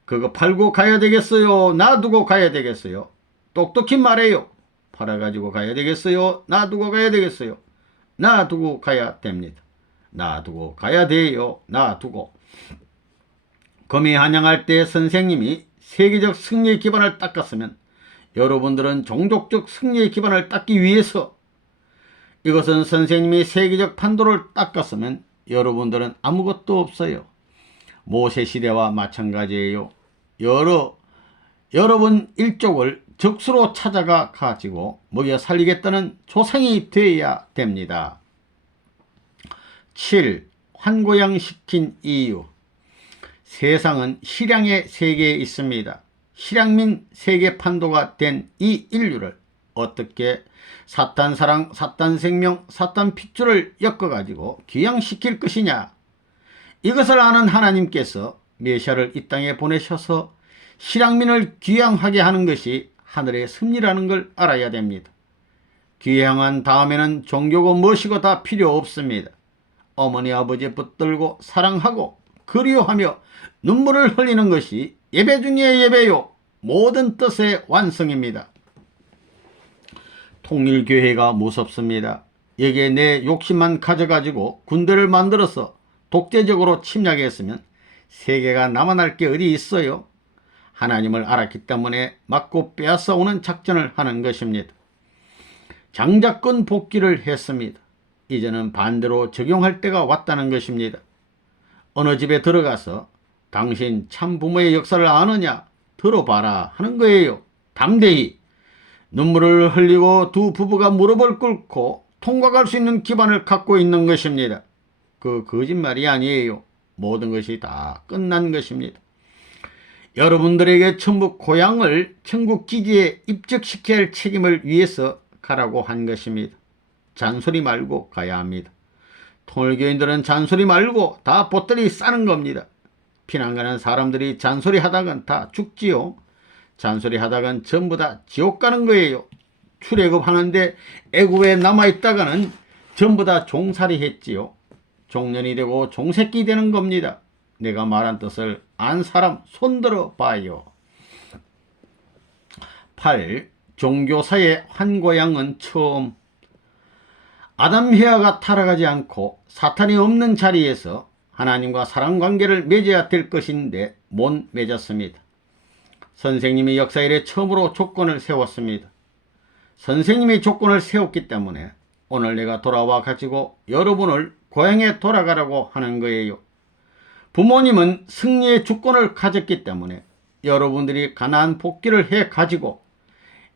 그거 팔고 가야 되겠어요? 놔두고 가야 되겠어요? 똑똑히 말해요. 팔아가지고 가야 되겠어요? 놔두고 가야 되겠어요? 놔두고 가야 됩니다. 놔두고 가야 돼요. 놔두고. 금이 한양할 때 선생님이 세계적 승리의 기반을 닦았으면 여러분들은 종족적 승리의 기반을 닦기 위해서 이것은 선생님이 세계적 판도를 닦았으면 여러분들은 아무것도 없어요. 모세시대와 마찬가지예요. 여러분 일족을 적수로 찾아가 가지고 먹여 살리겠다는 조상이 되어야 됩니다. 7. 환고양시킨 이유. 세상은 실향의 세계에 있습니다. 실향민 세계 판도가 된 이 인류를 어떻게 사탄 사랑, 사탄 생명, 사탄 핏줄을 엮어가지고 귀양시킬 것이냐. 이것을 아는 하나님께서 메시아를 이 땅에 보내셔서 실향민을 귀양하게 하는 것이 하늘의 섭리라는 걸 알아야 됩니다. 귀양한 다음에는 종교고 무엇이고 다 필요 없습니다. 어머니 아버지 붙들고 사랑하고 그리워하며 눈물을 흘리는 것이 예배 중의 예배요 모든 뜻의 완성입니다. 통일교회가 무섭습니다. 여기에 내 욕심만 가져가지고 군대를 만들어서 독재적으로 침략했으면 세계가 남아날 게 어디 있어요? 하나님을 알았기 때문에 맞고 빼앗아 오는 작전을 하는 것입니다. 장자권 복귀를 했습니다. 이제는 반대로 적용할 때가 왔다는 것입니다. 어느 집에 들어가서 당신 참부모의 역사를 아느냐? 들어봐라 하는 거예요. 담대히 눈물을 흘리고 두 부부가 무릎을 꿇고 통과할 수 있는 기반을 갖고 있는 것입니다. 그 거짓말이 아니에요. 모든 것이 다 끝난 것입니다. 여러분들에게 전부 고향을 천국 기지에 입적시켜야 할 책임을 위해서 가라고 한 것입니다. 잔소리 말고 가야 합니다. 통일교인들은 잔소리 말고 다 보따리 싸는 겁니다. 피난 가는 사람들이 잔소리 하다간 다 죽지요. 잔소리 하다간 전부 다 지옥 가는 거예요. 출애굽 하는데 애굽에 남아있다가는 전부 다 종살이 했지요. 종년이 되고 종새끼 되는 겁니다. 내가 말한 뜻을 안 사람 손들어 봐요. 8. 종교사의 환고양은 처음. 아담 헤아가 타락하지 않고 사탄이 없는 자리에서 하나님과 사랑관계를 맺어야 될 것인데 못 맺었습니다. 선생님이 역사 이래 처음으로 조건을 세웠습니다. 선생님이 조건을 세웠기 때문에 오늘 내가 돌아와 가지고 여러분을 고향에 돌아가라고 하는 거예요. 부모님은 승리의 주권을 가졌기 때문에 여러분들이 가나안 복귀를 해 가지고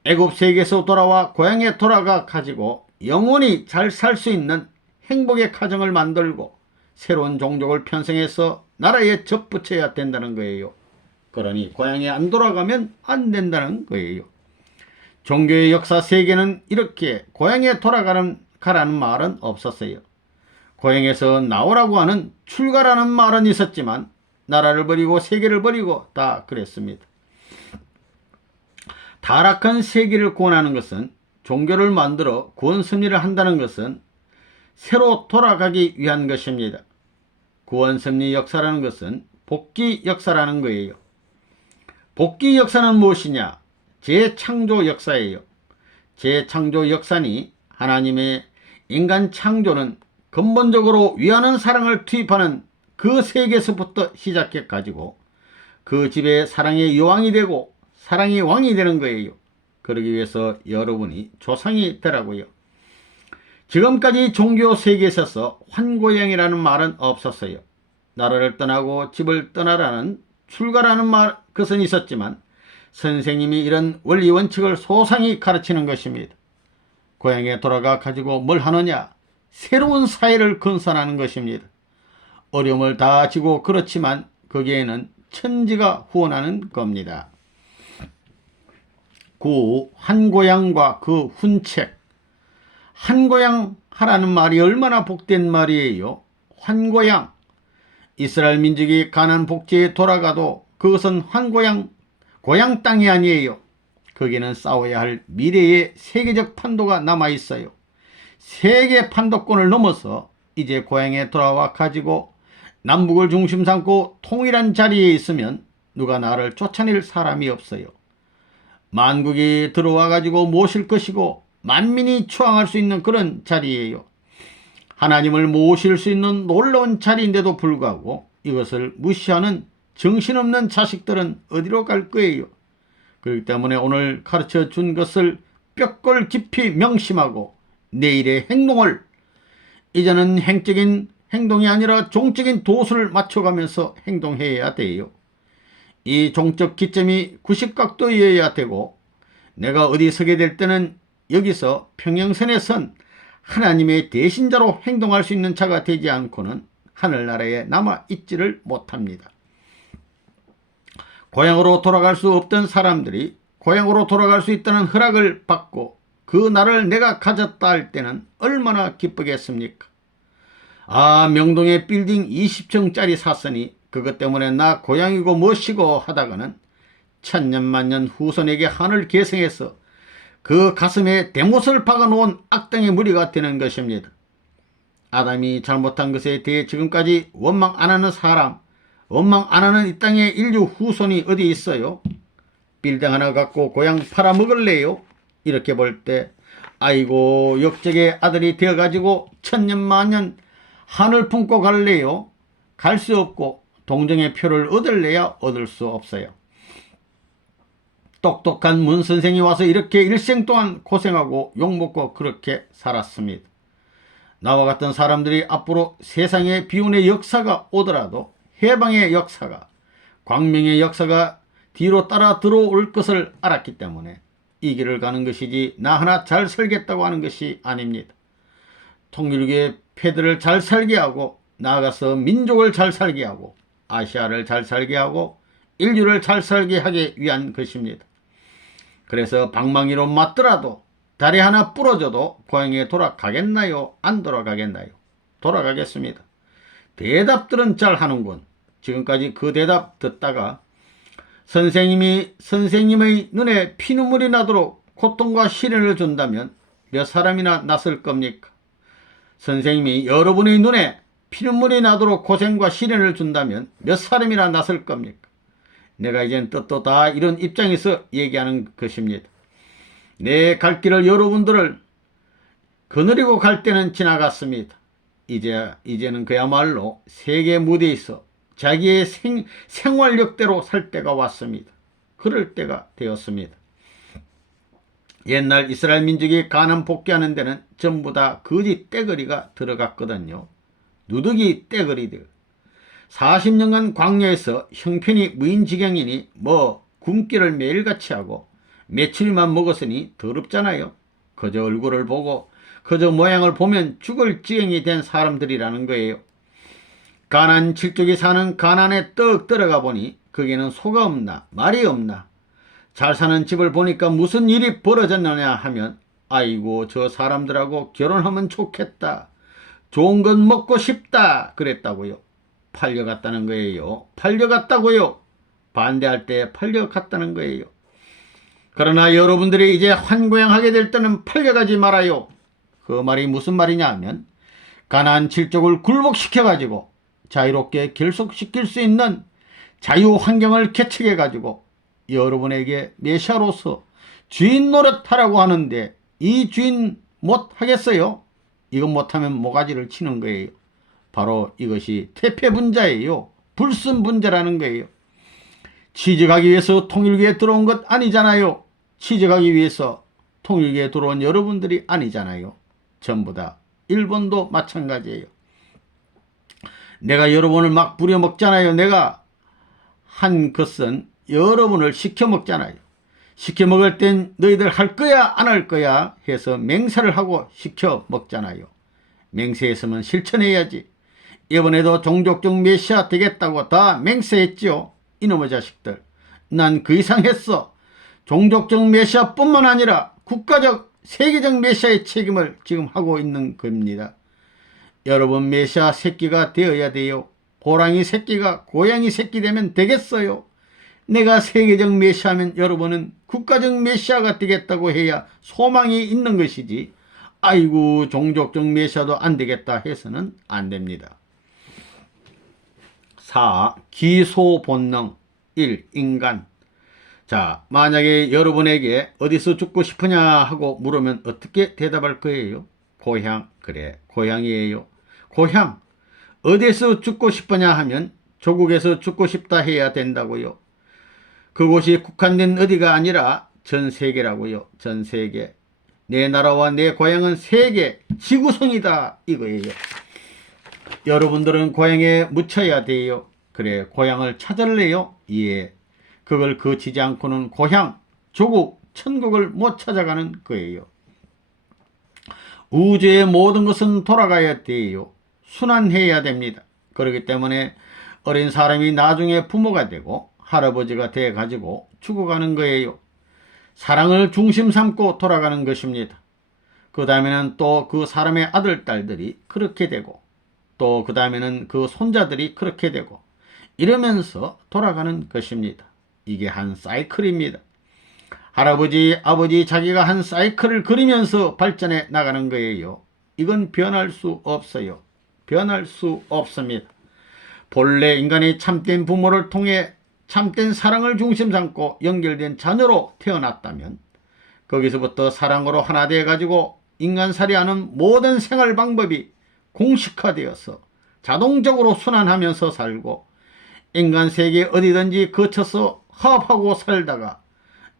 애굽 세계에서 돌아와 고향에 돌아가 가지고 영원히 잘 살 수 있는 행복의 가정을 만들고 새로운 종족을 편성해서 나라에 접붙여야 된다는 거예요. 그러니 고향에 안 돌아가면 안 된다는 거예요. 종교의 역사 세계는 이렇게 고향에 돌아가라는 말은 없었어요. 고향에서 나오라고 하는 출가라는 말은 있었지만 나라를 버리고 세계를 버리고 다 그랬습니다. 타락한 세계를 구원하는 것은, 종교를 만들어 구원 섭리를 한다는 것은 새로 돌아가기 위한 것입니다. 구원 섭리 역사라는 것은 복귀 역사라는 거예요. 복귀 역사는 무엇이냐? 재창조 역사예요. 재창조 역사니 하나님의 인간 창조는 근본적으로 위하는 사랑을 투입하는 그 세계에서부터 시작해 가지고 그 집에 사랑의 여왕이 되고 사랑의 왕이 되는 거예요. 그러기 위해서 여러분이 조상이 되라고요. 지금까지 종교 세계에 있어서 환고양이라는 말은 없었어요. 나라를 떠나고 집을 떠나라는 출가라는 말, 그것은 있었지만 선생님이 이런 원리 원칙을 소상히 가르치는 것입니다. 고향에 돌아가 가지고 뭘 하느냐? 새로운 사회를 건설하는 것입니다. 어려움을 다 지고 그렇지만 거기에는 천지가 후원하는 겁니다. 그 한고향과 그 훈책, 한고향 하라는 말이 얼마나 복된 말이에요. 환고향, 이스라엘 민족이 가나안 복지에 돌아가도 그것은 환고향, 고향 땅이 아니에요. 거기는 싸워야 할 미래의 세계적 판도가 남아있어요. 세계 판도권을 넘어서 이제 고향에 돌아와 가지고 남북을 중심 삼고 통일한 자리에 있으면 누가 나를 쫓아낼 사람이 없어요. 만국이 들어와 가지고 모실 것이고 만민이 추앙할 수 있는 그런 자리예요. 하나님을 모실 수 있는 놀라운 자리인데도 불구하고 이것을 무시하는 정신없는 자식들은 어디로 갈 거예요. 그렇기 때문에 오늘 가르쳐 준 것을 뼈골 깊이 명심하고 내일의 행동을, 이제는 행적인 행동이 아니라 종적인 도수를 맞춰가면서 행동해야 돼요. 이 종적 기점이 90각도여야 되고 내가 어디 서게 될 때는 여기서 평행선에 선 하나님의 대신자로 행동할 수 있는 자가 되지 않고는 하늘나라에 남아있지를 못합니다. 고향으로 돌아갈 수 없던 사람들이 고향으로 돌아갈 수 있다는 허락을 받고 그 날을 내가 가졌다 할 때는 얼마나 기쁘겠습니까? 아, 명동에 빌딩 20층짜리 샀으니 그것 때문에 나 고향이고 멋이고 하다가는 천년만년 후손에게 한을 계승해서 그 가슴에 대못을 박아놓은 악당의 무리가 되는 것입니다. 아담이 잘못한 것에 대해 지금까지 원망 안 하는 사람, 원망 안 하는 이 땅의 인류 후손이 어디 있어요? 빌딩 하나 갖고 고향 팔아먹을래요? 이렇게 볼 때 아이고 역적의 아들이 되어가지고 천년만년 한을 품고 갈래요? 갈 수 없고 동정의 표를 얻을래야 얻을 수 없어요. 똑똑한 문 선생이 와서 이렇게 일생 동안 고생하고 욕먹고 그렇게 살았습니다. 나와 같은 사람들이 앞으로 세상에 비운의 역사가 오더라도 해방의 역사가, 광명의 역사가 뒤로 따라 들어올 것을 알았기 때문에 이 길을 가는 것이지 나 하나 잘 살겠다고 하는 것이 아닙니다. 통일교의 패들을 잘 살게 하고 나아가서 민족을 잘 살게 하고 아시아를 잘 살게 하고 인류를 잘 살게 하기 위한 것입니다. 그래서 방망이로 맞더라도 다리 하나 부러져도 고향에 돌아가겠나요? 안 돌아가겠나요? 돌아가겠습니다. 대답들은 잘 하는군. 지금까지 그 대답 듣다가 선생님의 눈에 피눈물이 나도록 고통과 시련을 준다면 몇 사람이나 났을 겁니까? 선생님이 여러분의 눈에 피눈물이 나도록 고생과 시련을 준다면 몇 사람이나 났을 겁니까? 내가 이젠 뜻도 다 이런 입장에서 얘기하는 것입니다. 내 갈 길을 여러분들을 거느리고 갈 때는 지나갔습니다. 이제는 그야말로 세계 무대에서 자기의 생활력대로 살 때가 왔습니다. 그럴 때가 되었습니다. 옛날 이스라엘 민족이 가나안 복귀하는 데는 전부 다 거지 떼거리가 들어갔거든요. 누더기 떼거리들. 40년간 광야에서 형편이 무인지경이니 굶기를 매일같이 하고 며칠만 먹었으니 더럽잖아요. 그저 얼굴을 보고 그저 모양을 보면 죽을 지경이 된 사람들이라는 거예요. 가나안 칠족이 사는 가나안에 떡 들어가 보니 거기는 소가 없나 말이 없나. 잘 사는 집을 보니까 무슨 일이 벌어졌느냐 하면 아이고 저 사람들하고 결혼하면 좋겠다. 좋은 건 먹고 싶다 그랬다고요. 팔려갔다는 거예요. 팔려갔다고요. 반대할 때 팔려갔다는 거예요. 그러나 여러분들이 이제 환고양하게 될 때는 팔려가지 말아요. 그 말이 무슨 말이냐 하면 가나안 칠족을 굴복시켜가지고 자유롭게 결속시킬 수 있는 자유 환경을 개척해가지고 여러분에게 메시아로서 주인 노릇하라고 하는데 이 주인 못하겠어요? 이거 못하면 모가지를 치는 거예요. 바로 이것이 태폐분자예요. 불순분자라는 거예요. 취직하기 위해서 통일교에 들어온 것 아니잖아요. 취직하기 위해서 통일교에 들어온 여러분들이 아니잖아요. 전부 다 일본도 마찬가지예요. 내가 여러분을 막 부려먹잖아요. 내가 한 것은 여러분을 시켜먹잖아요. 시켜먹을 땐 너희들 할 거야 안 할 거야 해서 맹세를 하고 시켜먹잖아요. 맹세했으면 실천해야지. 이번에도 종족적 메시아 되겠다고 다 맹세했죠. 이놈의 자식들. 난 그 이상 했어. 종족적 메시아뿐만 아니라 국가적 세계적 메시아의 책임을 지금 하고 있는 겁니다. 여러분 메시아 새끼가 되어야 돼요. 호랑이 새끼가 고양이 새끼 되면 되겠어요. 내가 세계적 메시아면 여러분은 국가적 메시아가 되겠다고 해야 소망이 있는 것이지 아이고 종족적 메시아도 안 되겠다 해서는 안 됩니다. 4. 기소본능 1. 인간. 자, 만약에 여러분에게 어디서 죽고 싶으냐 하고 물으면 어떻게 대답할 거예요? 고향. 그래, 고향이에요. 고향. 어디서 죽고 싶으냐 하면 조국에서 죽고 싶다 해야 된다고요. 그곳이 국한된 어디가 아니라 전 세계라고요. 전 세계. 내 나라와 내 고향은 세계 지구성이다 이거예요. 여러분들은 고향에 묻혀야 돼요. 그래, 고향을 찾을래요? 예. 그걸 거치지 않고는 고향, 조국, 천국을 못 찾아가는 거예요. 우주의 모든 것은 돌아가야 돼요. 순환해야 됩니다. 그렇기 때문에 어린 사람이 나중에 부모가 되고 할아버지가 돼가지고 죽어가는 거예요. 사랑을 중심 삼고 돌아가는 것입니다. 그 다음에는 또 그 사람의 아들, 딸들이 그렇게 되고 또 그 다음에는 그 손자들이 그렇게 되고 이러면서 돌아가는 것입니다. 이게 한 사이클입니다. 할아버지, 아버지 자기가 한 사이클을 그리면서 발전해 나가는 거예요. 이건 변할 수 없어요. 변할 수 없습니다. 본래 인간이 참된 부모를 통해 참된 사랑을 중심 삼고 연결된 자녀로 태어났다면 거기서부터 사랑으로 하나 되어 가지고 인간살이하는 모든 생활 방법이 공식화되어서 자동적으로 순환하면서 살고 인간 세계 어디든지 거쳐서 화합하고 살다가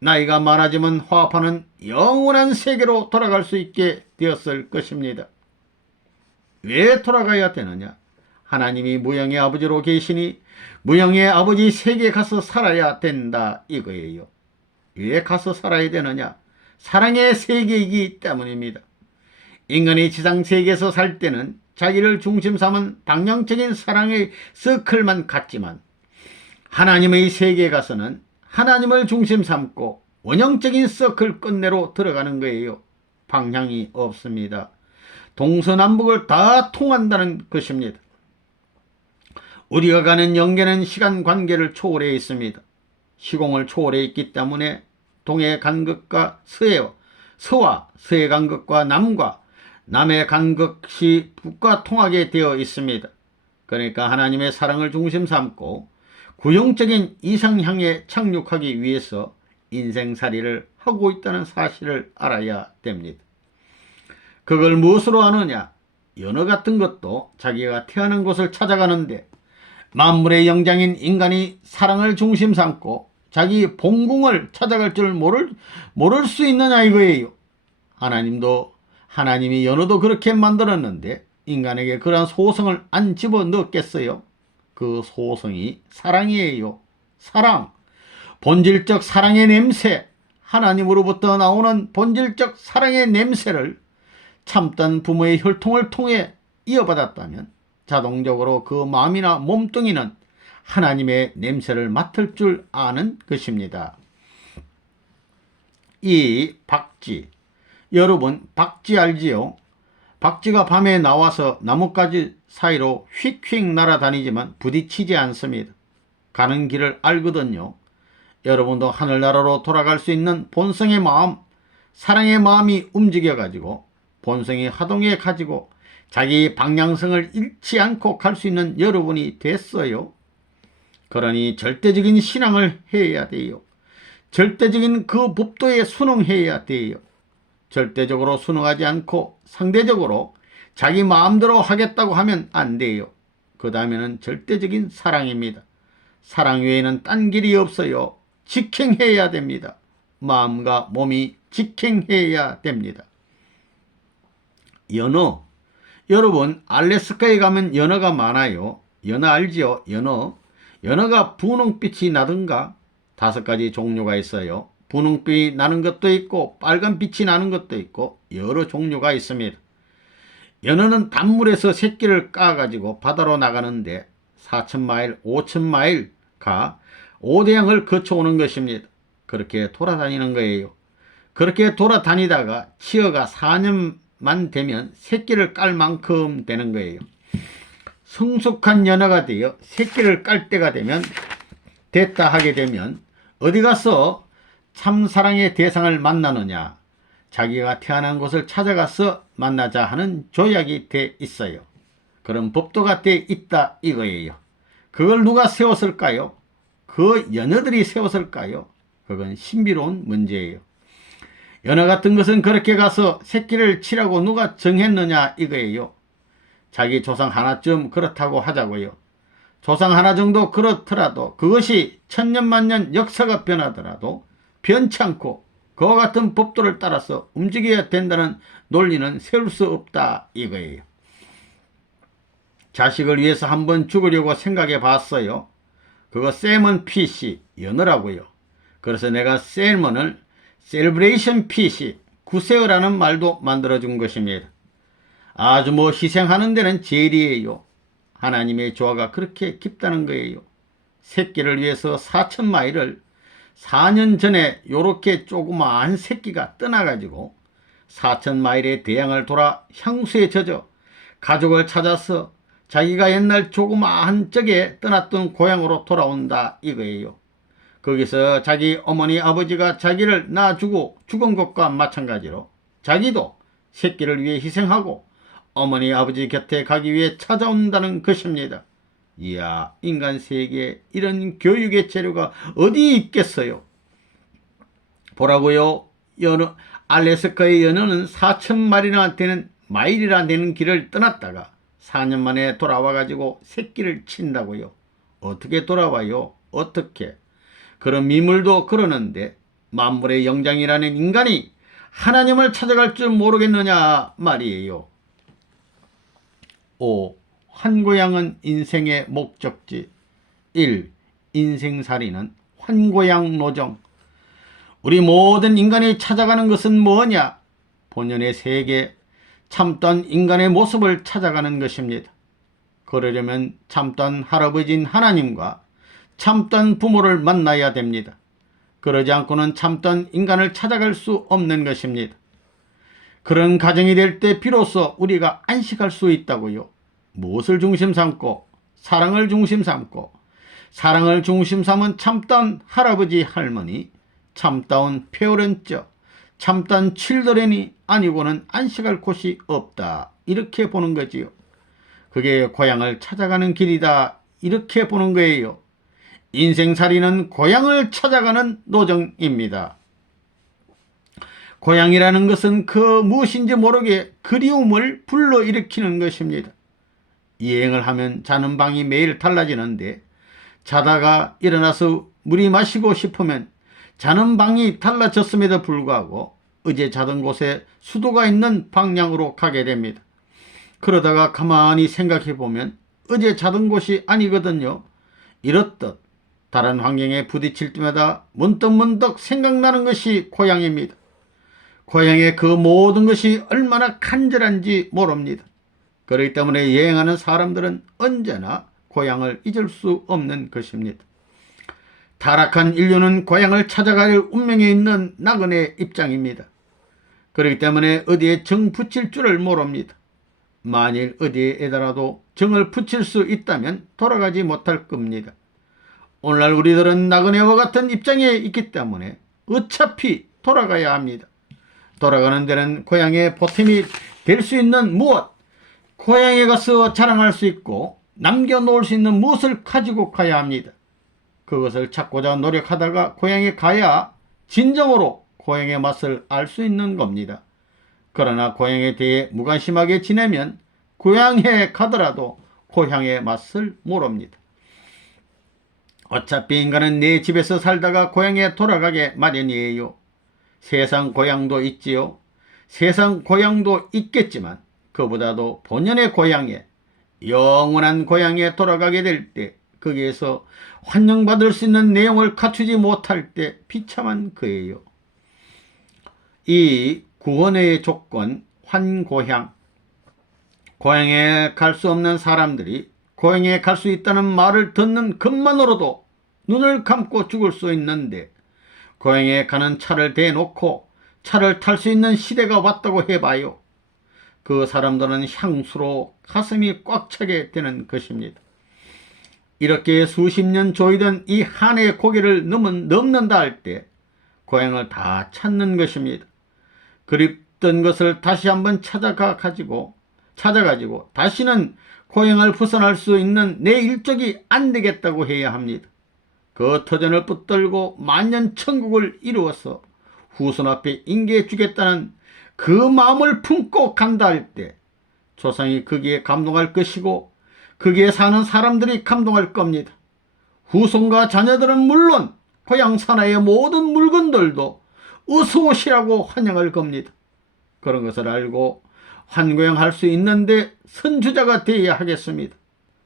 나이가 많아지면 화합하는 영원한 세계로 돌아갈 수 있게 되었을 것입니다. 왜 돌아가야 되느냐? 하나님이 무형의 아버지로 계시니 무형의 아버지 세계에 가서 살아야 된다 이거예요. 왜 가서 살아야 되느냐? 사랑의 세계이기 때문입니다. 인간이 지상 세계에서 살 때는 자기를 중심 삼은 방향적인 사랑의 서클만 갖지만 하나님의 세계에 가서는 하나님을 중심 삼고 원형적인 서클 끝내로 들어가는 거예요. 방향이 없습니다. 동서남북을 다 통한다는 것입니다. 우리가 가는 영계는 시간 관계를 초월해 있습니다. 시공을 초월해 있기 때문에 동해 간극과 서와 서해 간극과 남과 남의 간극이 북과 통하게 되어 있습니다. 그러니까 하나님의 사랑을 중심 삼고 구형적인 이상향에 착륙하기 위해서 인생살이를 하고 있다는 사실을 알아야 됩니다. 그걸 무엇으로 아느냐? 연어 같은 것도 자기가 태어난 곳을 찾아가는데 만물의 영장인 인간이 사랑을 중심 삼고 자기 본궁을 찾아갈 줄 모를 수 있느냐 이거예요. 하나님이 연어도 그렇게 만들었는데 인간에게 그러한 소성을 안 집어넣겠어요? 그 소성이 사랑이에요. 사랑. 본질적 사랑의 냄새. 하나님으로부터 나오는 본질적 사랑의 냄새를 참던 부모의 혈통을 통해 이어받았다면 자동적으로 그 마음이나 몸뚱이는 하나님의 냄새를 맡을 줄 아는 것입니다. 이 박쥐, 여러분 박쥐 알지요? 박쥐가 밤에 나와서 나뭇가지 사이로 휙휙 날아다니지만 부딪히지 않습니다. 가는 길을 알거든요. 여러분도 하늘나라로 돌아갈 수 있는 본성의 마음, 사랑의 마음이 움직여가지고 본성이 하동해 가지고 자기 방향성을 잃지 않고 갈 수 있는 여러분이 됐어요. 그러니 절대적인 신앙을 해야 돼요. 절대적인 그 법도에 순응해야 돼요. 절대적으로 순응하지 않고 상대적으로 자기 마음대로 하겠다고 하면 안 돼요. 그 다음에는 절대적인 사랑입니다. 사랑 외에는 딴 길이 없어요. 직행해야 됩니다. 마음과 몸이 직행해야 됩니다. 연어. 여러분 알래스카에 가면 연어가 많아요. 연어 알지요? 연어가 분홍빛이 나든가 5가지 종류가 있어요. 분홍빛이 나는 것도 있고 빨간빛이 나는 것도 있고 여러 종류가 있습니다. 연어는 단물에서 새끼를 까가지고 바다로 나가는데 4,000마일, 5,000마일 가 5대양을 거쳐오는 것입니다. 그렇게 돌아다니는 거예요. 그렇게 돌아다니다가 치어가 4년만 되면 새끼를 깔 만큼 되는 거예요. 성숙한 연어가 되어 새끼를 깔 때가 되면 됐다 하게 되면 어디 가서 참사랑의 대상을 만나느냐? 자기가 태어난 곳을 찾아가서 만나자 하는 조약이 돼 있어요. 그런 법도가 돼 있다 이거예요. 그걸 누가 세웠을까요? 그 연어들이 세웠을까요? 그건 신비로운 문제예요. 연어 같은 것은 그렇게 가서 새끼를 치라고 누가 정했느냐 이거예요. 자기 조상 하나쯤 그렇다고 하자고요. 조상 하나 정도 그렇더라도 그것이 천년만년 역사가 변하더라도 변치 않고 그와 같은 법도를 따라서 움직여야 된다는 논리는 세울 수 없다 이거예요. 자식을 위해서 한번 죽으려고 생각해 봤어요. 그거 셀먼 피시 연어라고요. 그래서 내가 셀먼을 셀브레이션 피시 구세어라는 말도 만들어준 것입니다. 아주 희생하는 데는 제일이에요. 하나님의 조화가 그렇게 깊다는 거예요. 새끼를 위해서 4,000마일을 4년 전에 요렇게 조그마한 새끼가 떠나가지고 4,000마일의 대양을 돌아 향수에 젖어 가족을 찾아서 자기가 옛날 조그마한 적에 떠났던 고향으로 돌아온다 이거예요. 거기서 자기 어머니 아버지가 자기를 낳아주고 죽은 것과 마찬가지로 자기도 새끼를 위해 희생하고 어머니 아버지 곁에 가기 위해 찾아온다는 것입니다. 이야, 인간 세계에 이런 교육의 재료가 어디 있겠어요? 보라고요. 알래스카의 연어는 4,000마일이나 되는 길을 떠났다가 4년 만에 돌아와가지고 새끼를 친다고요. 어떻게 돌아와요? 어떻게? 그런 미물도 그러는데 만물의 영장이라는 인간이 하나님을 찾아갈 줄 모르겠느냐 말이에요. 5. 환고양은 인생의 목적지. 1. 인생살이는 환고양 노정. 우리 모든 인간이 찾아가는 것은 뭐냐? 본연의 세계, 참던 인간의 모습을 찾아가는 것입니다. 그러려면 참던 할아버지인 하나님과 참던 부모를 만나야 됩니다. 그러지 않고는 참던 인간을 찾아갈 수 없는 것입니다. 그런 가정이 될 때 비로소 우리가 안식할 수 있다고요. 무엇을 중심 삼고? 사랑을 중심 삼고, 사랑을 중심 삼은 참다운 할아버지 할머니, 참다운 페어런트, 참다운 칠드런이 아니고는 안식할 곳이 없다. 이렇게 보는 거지요. 그게 고향을 찾아가는 길이다. 이렇게 보는 거예요. 인생살이는 고향을 찾아가는 노정입니다. 고향이라는 것은 그 무엇인지 모르게 그리움을 불러일으키는 것입니다. 여행을 하면 자는 방이 매일 달라지는데 자다가 일어나서 물이 마시고 싶으면 자는 방이 달라졌음에도 불구하고 어제 자던 곳에 수도가 있는 방향으로 가게 됩니다. 그러다가 가만히 생각해 보면 어제 자던 곳이 아니거든요. 이렇듯 다른 환경에 부딪힐 때마다 문득문득 생각나는 것이 고향입니다. 고향의 그 모든 것이 얼마나 간절한지 모릅니다. 그렇기 때문에 여행하는 사람들은 언제나 고향을 잊을 수 없는 것입니다. 타락한 인류는 고향을 찾아갈 운명에 있는 나그네 입장입니다. 그렇기 때문에 어디에 정 붙일 줄을 모릅니다. 만일 어디에다라도 정을 붙일 수 있다면 돌아가지 못할 겁니다. 오늘날 우리들은 나그네와 같은 입장에 있기 때문에 어차피 돌아가야 합니다. 돌아가는 데는 고향의 보탬이 될 수 있는 무엇, 고향에 가서 자랑할 수 있고 남겨놓을 수 있는 무엇을 가지고 가야 합니다. 그것을 찾고자 노력하다가 고향에 가야 진정으로 고향의 맛을 알 수 있는 겁니다. 그러나 고향에 대해 무관심하게 지내면 고향에 가더라도 고향의 맛을 모릅니다. 어차피 인간은 내 집에서 살다가 고향에 돌아가게 마련이에요. 세상 고향도 있지요. 세상 고향도 있겠지만 그보다도 본연의 고향에, 영원한 고향에 돌아가게 될 때 거기에서 환영받을 수 있는 내용을 갖추지 못할 때 비참한 거예요. 이 구원의 조건, 환고향. 고향에 갈 수 없는 사람들이 고향에 갈 수 있다는 말을 듣는 것만으로도 눈을 감고 죽을 수 있는데, 고향에 가는 차를 대놓고 차를 탈 수 있는 시대가 왔다고 해봐요. 그 사람들은 향수로 가슴이 꽉 차게 되는 것입니다. 이렇게 수십 년 조이던 이 한의 고개를 넘는다 할 때 고향을 다 찾는 것입니다. 그립던 것을 다시 한번 찾아가지고 다시는 고향을 벗어날 수 있는 내 일족이 안 되겠다고 해야 합니다. 그 터전을 붙들고 만년천국을 이루어서 후손 앞에 인계해 주겠다는 그 마음을 품고 간다 할 때 조상이 거기에 감동할 것이고 거기에 사는 사람들이 감동할 겁니다. 후손과 자녀들은 물론 고향 산하의 모든 물건들도 어서 오시라고 환영할 겁니다. 그런 것을 알고 환고향할 수 있는데 선주자가 되어야 하겠습니다.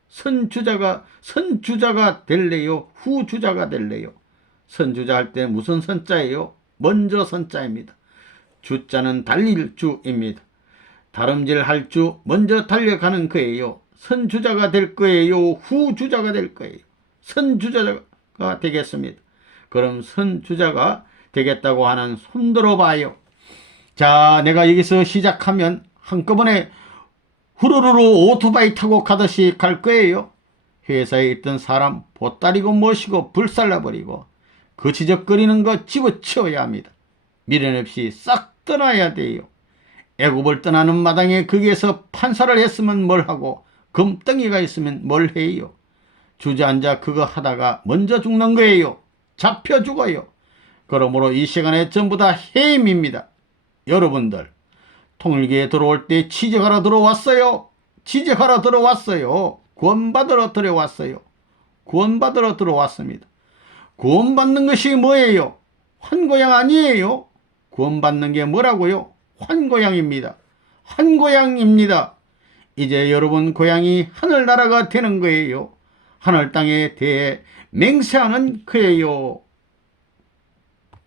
선주자가 될래요? 후주자가 될래요? 선주자 할 때 무슨 선자예요? 먼저 선자입니다. 주자는 달릴 주입니다. 다름질할 주, 먼저 달려가는 거예요. 선주자가 될 거예요? 후주자가 될 거예요? 선주자가 되겠습니다. 그럼 선주자가 되겠다고 하는 손 들어봐요. 자, 내가 여기서 시작하면 한꺼번에 후루루루 오토바이 타고 가듯이 갈 거예요. 회사에 있던 사람 보따리고 모시고 불살라버리고 그 지적거리는 거 집어치워야 합니다. 미련 없이 싹 떠나야 돼요. 애굽을 떠나는 마당에 거기에서 판사를 했으면 뭘 하고 금덩이가 있으면 뭘 해요. 주저앉아 그거 하다가 먼저 죽는 거예요. 잡혀 죽어요. 그러므로 이 시간에 전부 다 해임입니다. 여러분들 통일교에 들어올 때 취직하러 들어왔어요. 취직하러 들어왔어요. 구원받으러 들어왔어요. 구원받으러 들어왔습니다. 구원받는 것이 뭐예요? 환고향 아니에요? 구원받는 게 뭐라고요? 환고향입니다. 환고향입니다. 이제 여러분 고향이 하늘나라가 되는 거예요. 하늘 땅에 대해 맹세하는 거예요.